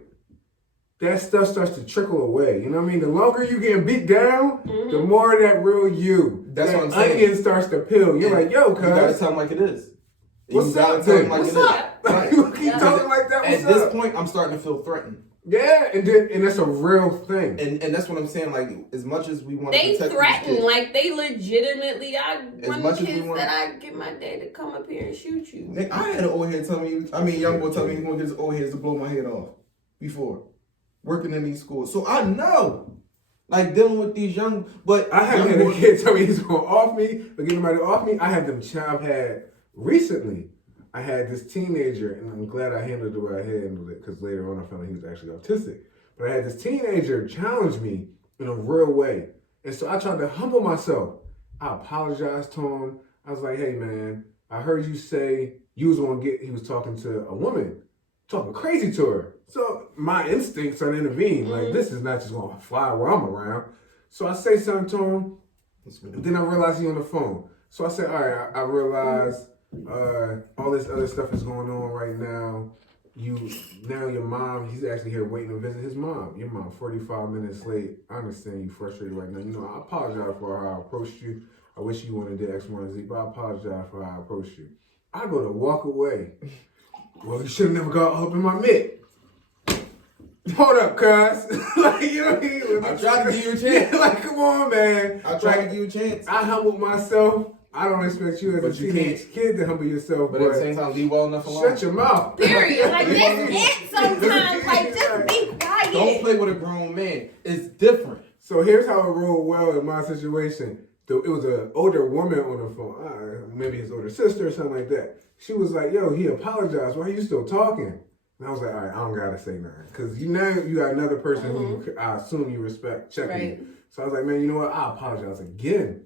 that stuff starts to trickle away. You know what I mean? The longer you get beat down, the more that real you. That's that what I'm saying. onion starts to peel. You're like, yo, you gotta cuz. tell them like it is. What's you gotta up, tell dude? them like What's it is. up? Right. You keep Yeah. talking like that. What's At this up? point, I'm starting to feel threatened. Yeah, and that's a real thing. And that's what I'm saying. Like, as much as we want to They protect threaten, these kids, like they legitimately. One much of as the we kids want- that I get my dad to come up here and shoot you. Nick, I had an old head tell me, young boy tell me he's gonna get his old heads to blow my head off before working in these schools. So I know Like dealing with these young, but I haven't had a kid tell me he's gonna off me, or get somebody to off me. I had them child had recently. I had this teenager, and I'm glad I handled it the way I handled it, because later on I found out he was actually autistic. But I had this teenager challenge me in a real way. And so I tried to humble myself. I apologized to him. I was like, hey man, I heard you say you was gonna he was talking to a woman, talking crazy to her. So my instincts are to intervene. Like, this is not just gonna fly where I'm around. So I say something to him, and then I realize he's on the phone. So I said, all right, I realize all this other stuff is going on right now. Your mom, he's actually here waiting to visit his mom. Your mom 45 minutes late. I understand you frustrated right now. You know, I apologize for how I approached you. I wish you wanted to X, Y, and Z, but I apologize for how I approached you. I go to walk away. Well, you should have never got up in my mitt. Hold up, cuz. Like, you know what I mean? I tried to give you a chance. Yeah, like, come on, man. I tried to give you a chance. I humbled myself. I don't expect you as a teenage kid to humble yourself. But at the same time, leave well enough alone. Shut your mouth. Period. Like, that's it sometimes. Like, just be quiet. Don't play with a grown man. It's different. So here's how it rolled well in my situation. It was an older woman on the phone. Maybe his older sister or something like that. She was like, yo, he apologized. Why are you still talking? And I was like, all right, I don't got to say nothing. Because you got another person who I assume you respect checking you. So I was like, man, you know what? I apologize again.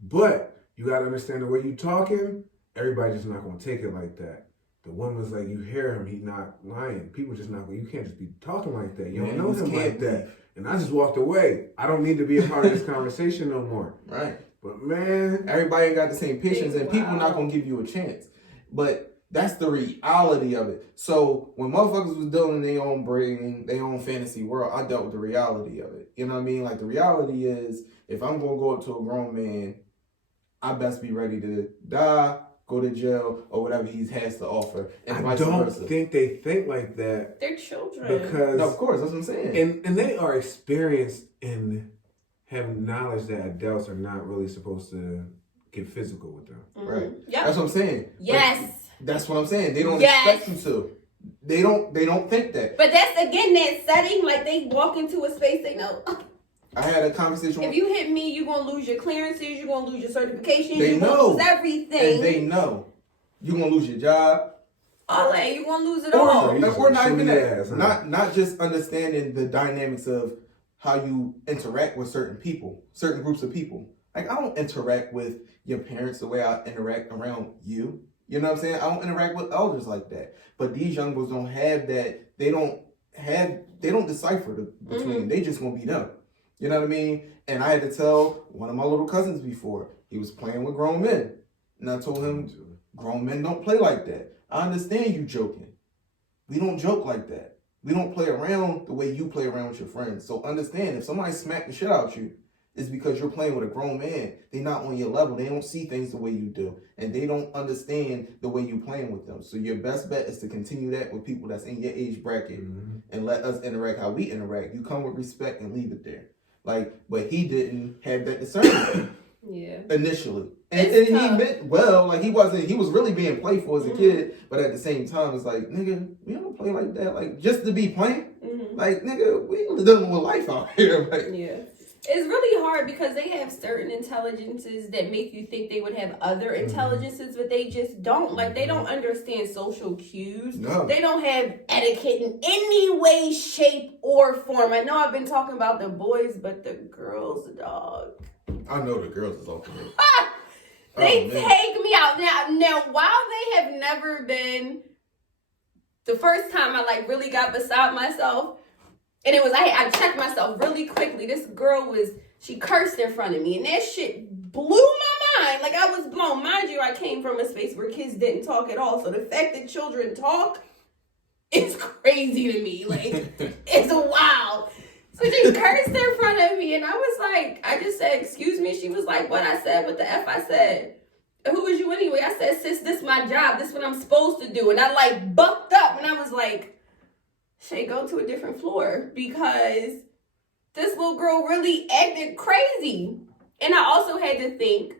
But you got to understand the way you talking, everybody just not going to take it like that. The one was like, you hear him, he's not lying. People just not, you can't just be talking like that. You don't know him like that. And I just walked away. I don't need to be a part of this conversation no more. Right. But man, everybody ain't got the same patience, and people not going to give you a chance. But that's the reality of it. So when motherfuckers was dealing in their own brain, their own fantasy world, I dealt with the reality of it. You know what I mean? Like, the reality is, if I'm going to go up to a grown man, I best be ready to die, go to jail, or whatever he has to offer. And I don't think they think like that. They're children. Because no, of course, that's what I'm saying. And they are experienced in having knowledge that adults are not really supposed to get physical with them. Right. Yep. That's what I'm saying. Yes. Like, that's what I'm saying. They don't expect you to. They don't think that. But that's, again, that setting, like, they walk into a space, they know. I had a conversation. If you hit me, you're going to lose your clearances, you're going to lose your certification, you're going to lose everything. And they know. You're going to lose your job. All that, you're going to lose it all. Or not even that. Not just understanding the dynamics of how you interact with certain people, certain groups of people. Like, I don't interact with your parents the way I interact around you. You know what I'm saying? I don't interact with elders like that. But these young boys don't have that. They don't decipher between. They just gonna be them. You know what I mean? And I had to tell one of my little cousins before, he was playing with grown men. And I told him, grown men don't play like that. I understand you joking. We don't joke like that. We don't play around the way you play around with your friends. So understand, if somebody smacked the shit out you, it's because you're playing with a grown man. They're not on your level. They don't see things the way you do. And they don't understand the way you're playing with them. So your best bet is to continue that with people that's in your age bracket and let us interact how we interact. You come with respect and leave it there. Like, but he didn't have that discernment initially. And he meant well, like he was really being playful as a kid, but at the same time, it's like, nigga, we don't play like that. Like, just to be playing. Like, nigga, we dealing with life out here. Like, it's really hard because they have certain intelligences that make you think they would have other intelligences, but they just don't. Like, they don't understand social cues. No. They don't have etiquette in any way, shape, or form. I know I've been talking about the boys, but the girls, dog. I know the girls is okay. They take me out. Now, while they have never been, the first time I, like, really got beside myself, and it was, I checked myself really quickly. This girl she cursed in front of me, and that shit blew my mind. Like, I was blown. Mind you, I came from a space where kids didn't talk at all. So the fact that children talk is crazy to me. Like, it's wild. So she cursed in front of me, and I was like, I just said, excuse me. She was like, what I said? What the F I said? Who was you anyway? I said, sis, this is my job. This is what I'm supposed to do. And I, like, bucked up, and I was like, Shay, go to a different floor, because this little girl really acted crazy. And I also had to think,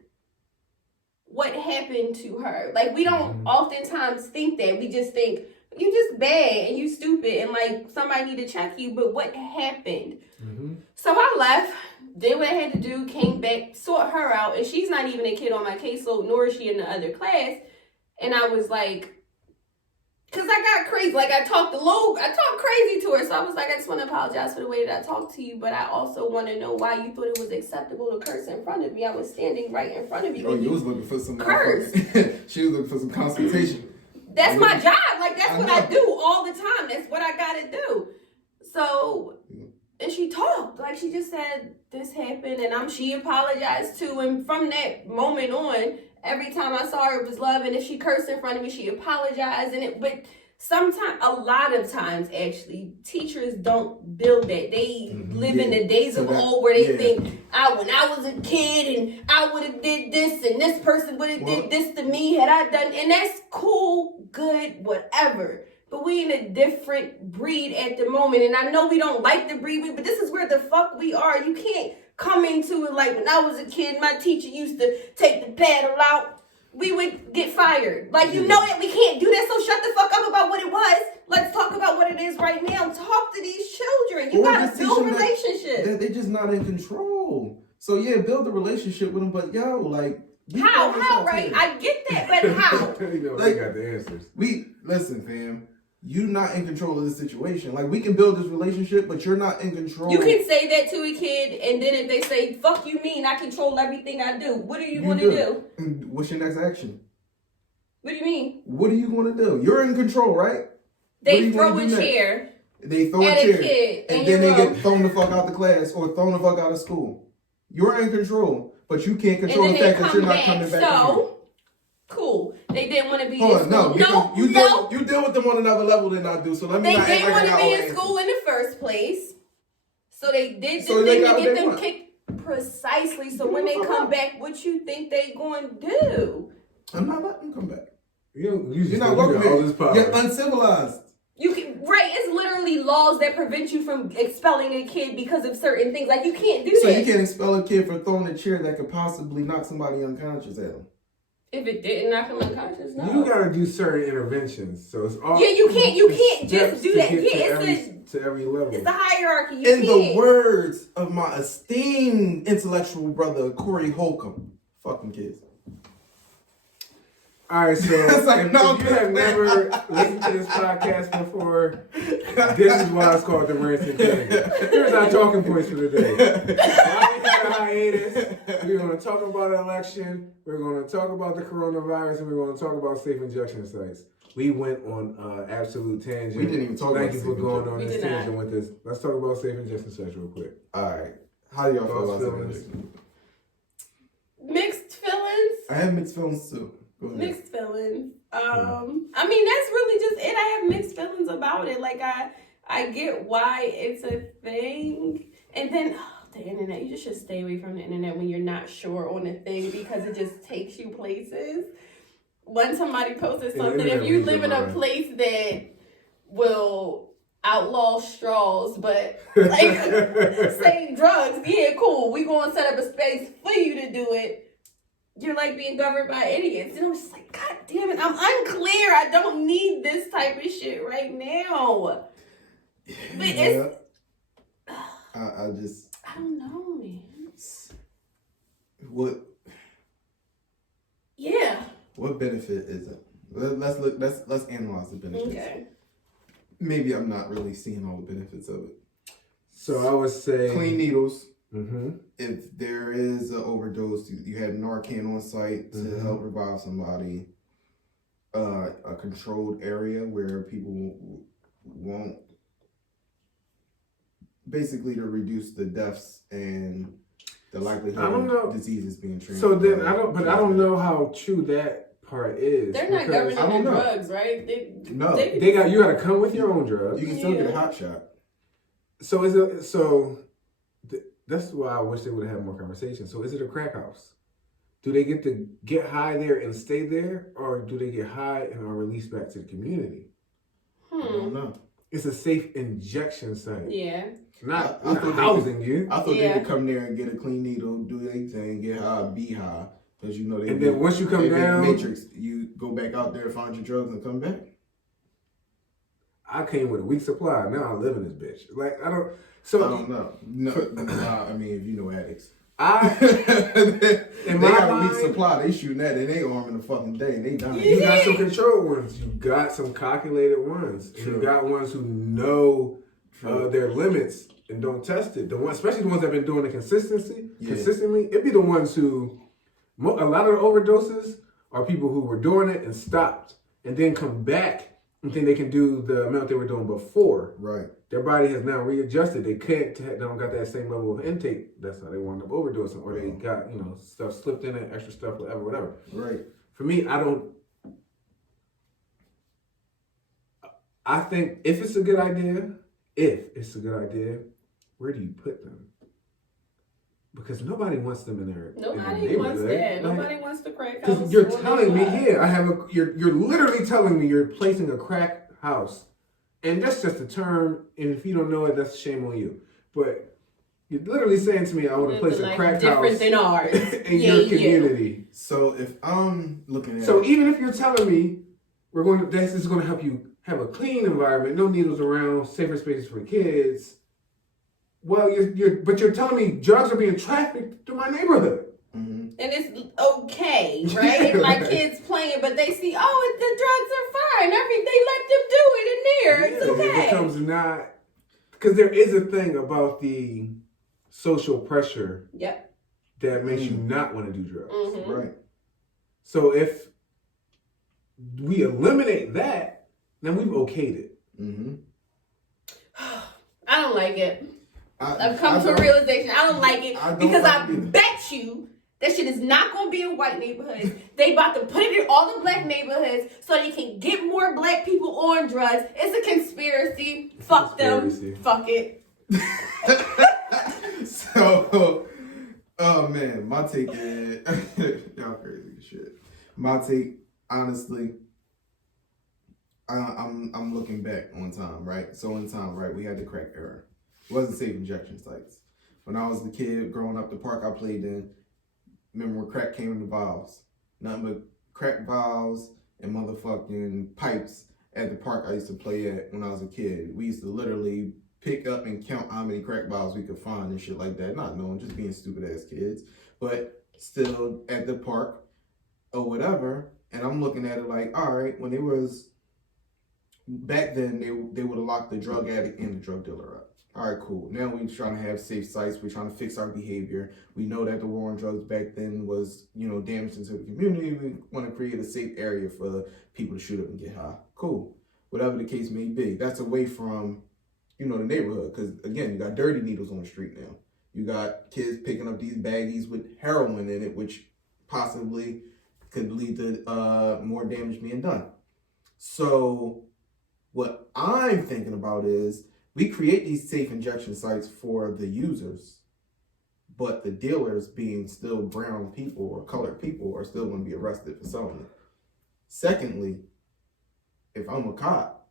what happened to her? Like, we don't oftentimes think that. We just think, you just bad and you stupid and, like, somebody need to check you. But what happened? So I left, did what I had to do, came back, sought her out, and she's not even a kid on my caseload, nor is she in the other class. And I was like, because I got crazy. Like, I talked crazy to her. So I was like, I just want to apologize for the way that I talked to you, but I also want to know why you thought it was acceptable to curse in front of me. I was standing right in front of you. Oh, you was looking for some curse. She was looking for some consultation. That's my job. Like, that's what I do all the time. That's what I got to do. So, and she talked. Like, she just said, this happened, and she apologized too. And from that moment on, every time I saw her, it was love. And if she cursed in front of me, she apologized. But sometimes, a lot of times, actually, teachers don't build that. They live in the days of old where they think, when I was a kid and I would have did this and this person would have did this to me had I done. And that's cool, good, whatever. But we in a different breed at the moment. And I know we don't like the breed, but this is where the fuck we are. You can't come into it like, when I was a kid, my teacher used to take the paddle out. We would get fired. Like, you know that we can't do that, so shut the fuck up about what it was. Let's talk about what it is right now. Talk to these children. You gotta build relationships. They're just not in control. So yeah, build a relationship with them, but yo, like, how, right? I get that, but how? You know, like, they got the answers. Listen, fam. You're not in control of the situation. Like, we can build this relationship, but you're not in control. You can say that to a kid, and then if they say, fuck you mean, I control everything I do. What are you going to do? What's your next action? What do you mean? What are you going to do? You're in control, right? They throw a chair. They throw a chair. Kid, and then they get thrown the fuck out the class or thrown the fuck out of school. You're in control, but you can't control the fact that you're not coming back. So, cool. They didn't want to be in school. You deal with them on another level than I do. So let me. They didn't want to be in school in the first place. So they did the thing to get them kicked precisely. So when they come back, what you think they going to do? I'm not letting them come back. You're not welcome to all this power. You're uncivilized. You can, right? It's literally laws that prevent you from expelling a kid because of certain things. Like, you can't do that. So you can't expel a kid for throwing a chair that could possibly knock somebody unconscious at them. If it didn't knock him unconscious, no. You gotta do certain interventions, so it's all. Yeah, you can't just do that. To every level. It's a hierarchy. In the words of my esteemed intellectual brother Corey Holcomb, fucking kids. All right, so if you have never listened to this podcast before, this is why it's called the Rants and Gag. Here's our talking points for today. While we had a hiatus, we're going to talk about an election, we're going to talk about the coronavirus, and we're going to talk about safe injection sites. We went on absolute tangent. We didn't even talk about Thank you for going on this tangent with us. Let's talk about safe injection sites real quick. All right. How do y'all feel about safe injection? Mixed feelings. I have mixed feelings too. Mixed feelings. I mean, that's really just it. I have mixed feelings about it. Like, I get why it's a thing. And then, the internet. You just should stay away from the internet when you're not sure on a thing because it just takes you places. When somebody posted something, if you live in a place that will outlaw straws, but like say drugs, yeah, cool. We gonna set up a space for you to do it. You're like being governed by idiots. And I was just like, God damn it, I'm unclear. I don't need this type of shit right now. But it's... I don't know, man. What? Yeah. What benefit is it? Let's analyze the benefits. Okay. Maybe I'm not really seeing all the benefits of it. So I would say... Clean needles. Mm-hmm. If there is an overdose, you have Narcan on site to help revive somebody. A controlled area where people won't, basically to reduce the deaths and the likelihood of diseases being transmitted. So then I don't know how true that part is. They're not governed in drugs, right? You got to come with your own drugs. You can still get a hot shot. So that's why I wish they would have more conversation. So is it a crack house? Do they get to get high there and stay there? Or do they get high and are released back to the community? I don't know. It's a safe injection site. Yeah. Not housing you. I thought they could come there and get a clean needle, do their thing, get high, be high. Because you know and then once you come down... Matrix, you go back out there, find your drugs, and come back. I came with a week supply. Now I live in this bitch. Like I don't. So I don't know. No, I mean, if you know addicts. In they my got a mind, week supply. They shooting that in their arm in a fucking day. And they dying. You got some controlled ones. You got some calculated ones. And you got ones who know their limits and don't test it. The ones, especially the ones that have been doing it consistently. It'd be the ones who a lot of the overdoses are people who were doing it and stopped and then come back and think they can do the amount they were doing before. Right. Their body has now readjusted. They don't got that same level of intake. That's how they wound up overdosing, or they got stuff slipped in it, extra stuff, whatever. Right. For me, I think if it's a good idea, where do you put them? Because nobody wants them in there. Nobody wants that. Nobody wants the crack house. Because you're telling me, you're literally telling me you're placing a crack house. And that's just a term, and if you don't know it, that's a shame on you. But you're literally saying to me, I want to place a crack house than ours. in your community. So if I'm looking at So even if you're telling me this is going to help you have a clean environment, no needles around, safer spaces for kids, well, you're telling me drugs are being trafficked through my neighborhood. Mm-hmm. And it's okay, right? My kids playing, but they see, the drugs are fine. They let them do it in there. It's okay. It becomes not, because there is a thing about the social pressure that makes you not want to do drugs. Mm-hmm. Right. So if we eliminate that, then we've okayed it. Mm-hmm. I don't like it. I've come to a realization. I don't like it because I bet you that shit is not going to be in white neighborhoods. They about to put it in all the black neighborhoods so they can get more black people on drugs. It's a conspiracy. Fuck them. Fuck it. So, oh man, my take is y'all crazy as shit. My take, honestly, I'm looking back on time, right? So in time, right, we had the crack era. It wasn't safe injection sites. When I was the kid growing up, the park I played in, remember when crack came in the vials? Nothing but crack vials and motherfucking pipes at the park I used to play at when I was a kid. We used to literally pick up and count how many crack vials we could find and shit like that. Not knowing, just being stupid ass kids. But still at the park or whatever. And I'm looking at it like, all right, when it was back then, they would have locked the drug addict and the drug dealer up. All right, cool. Now we're trying to have safe sites. We're trying to fix our behavior. We know that the war on drugs back then was, damaging to the community. We want to create a safe area for people to shoot up and get high. Cool. Whatever the case may be. That's away from, the neighborhood. Because, again, you got dirty needles on the street now. You got kids picking up these baggies with heroin in it, which possibly could lead to more damage being done. So what I'm thinking about is, we create these safe injection sites for the users, but the dealers, being still brown people or colored people, are still going to be arrested for selling it. Secondly, if I'm a cop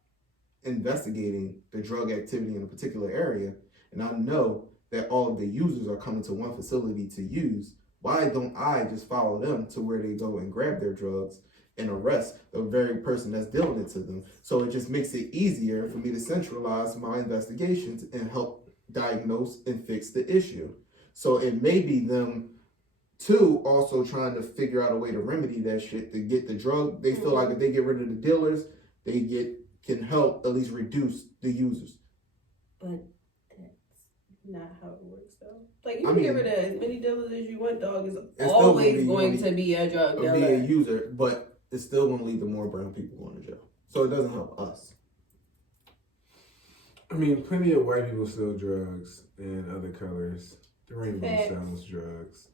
investigating the drug activity in a particular area, and I know that all of the users are coming to one facility to use, why don't I just follow them to where they go and grab their drugs and arrest the very person that's dealing it to them? So it just makes it easier for me to centralize my investigations and help diagnose and fix the issue. So it may be them too also trying to figure out a way to remedy that shit, to get the drug. They feel like if they get rid of the dealers, they can help at least reduce the users. But that's not how it works though. Like, you can get rid of as many dealers as you want, dog. Is always going to be a drug dealer. Be a user, but it's still going to lead to more brown people going to jail. So it doesn't help us. I mean, plenty of white people sell drugs and other colors. The rainbow sells drugs.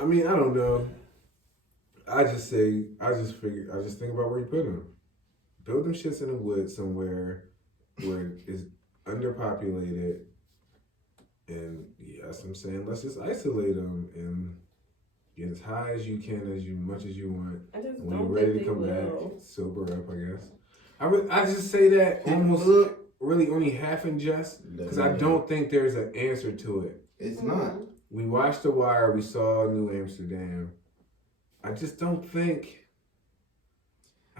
I mean, I don't know. I just think about where you put them. Build them shits in the woods somewhere where it's underpopulated. And yes, I'm saying let's just isolate them and get as high as you can, as much as you want. I just when don't you're ready think to come they back, will. sober up, I guess. I just say that almost really only half in jest, because I don't think there's an answer to it. It's not. We watched The Wire. We saw New Amsterdam. I just don't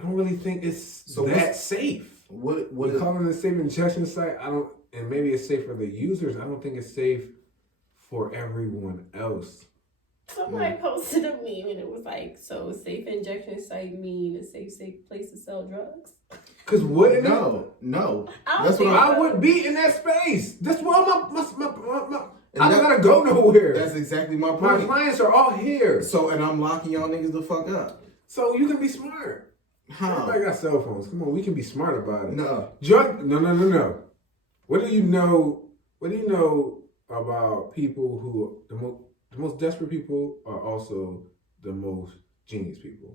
really think it's that safe. What We call it a safe injection site. And maybe it's safe for the users. I don't think it's safe for everyone else. Somebody posted a meme and it was like, so safe injection site mean a safe place to sell drugs? Cause wouldn't No. That's what I would be in that space. That's why I that- gotta go nowhere. That's exactly my point. My clients are all here. So, and I'm locking y'all niggas the fuck up. So you can be smart. How? Everybody got cell phones. Come on, we can be smart about it. No. No. What do you know about people who the most desperate people are also the most genius people?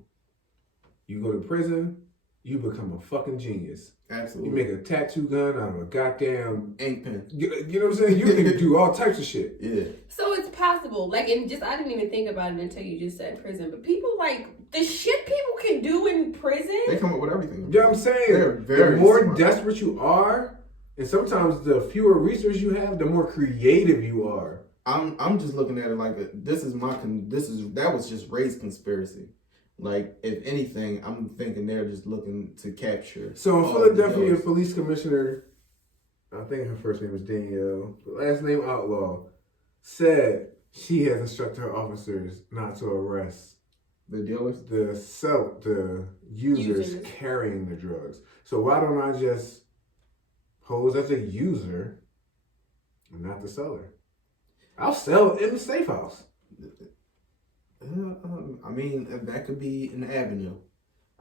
You go to prison, you become a fucking genius. Absolutely. You make a tattoo gun out of a goddamn ink pen. You know what I'm saying? You can do all types of shit. Yeah. So it's possible. Like, and just I didn't even think about it until you just said prison. But people like the shit people can do in prison. They come up with everything. You know what I'm saying? They're very the more smart. desperate you are, and sometimes the fewer resources you have, the more creative you are. I'm just looking at it like that was just race conspiracy. Like, if anything, I'm thinking they're just looking to capture. So in all Philadelphia, the doors. police commissioner, I think her first name is Danielle, last name Outlaw, said she has instructed her officers not to arrest The dealers? the users carrying the drugs. So why don't I just pose as a user and not the seller? I'll sell it in the safe house. I mean, that could be an avenue.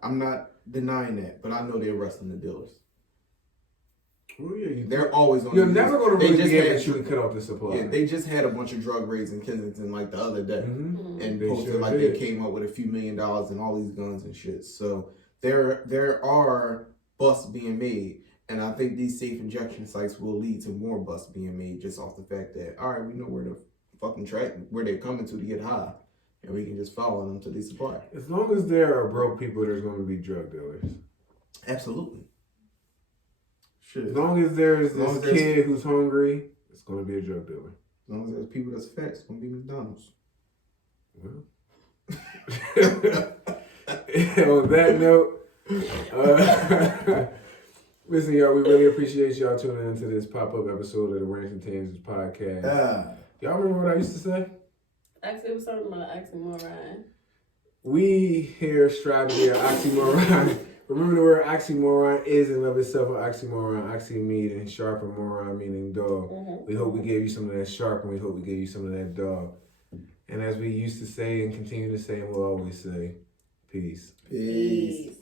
I'm not denying that, but I know they're arresting the dealers. Oh, yeah, They're always on. You're the never news. going to They really just be able had- to shoot and cut off the supply. Yeah, they just had a bunch of drug raids in Kensington like the other day, Mm-hmm. and They posted sure like did. they came up with a few $1 million and all these guns and shit. So there are busts being made, and I think these safe injection sites will lead to more busts being made just off the fact that, all right, we know where the fucking track where they're coming to get high, and we can just follow them to the supply. As long as there are broke people, there's going to be drug dealers. Absolutely. Shit. As long as there's As long this as there's- kid who's hungry, it's going to be a drug dealer. As long as there's people that's fat, it's gonna be McDonald's. Well. On that note, listen, y'all, we really appreciate y'all tuning into this pop-up episode of the Rants and Tangents podcast. Y'all remember what I used to say? Actually, it was something about an oxymoron. We here strive to be an oxymoron. Remember the word oxymoron is in of itself an oxymoron. Oxy meaning sharp and moron meaning dog. Mm-hmm. We hope we gave you some of that sharp and we hope we gave you some of that dog. And as we used to say and continue to say and we'll always say, peace. Peace.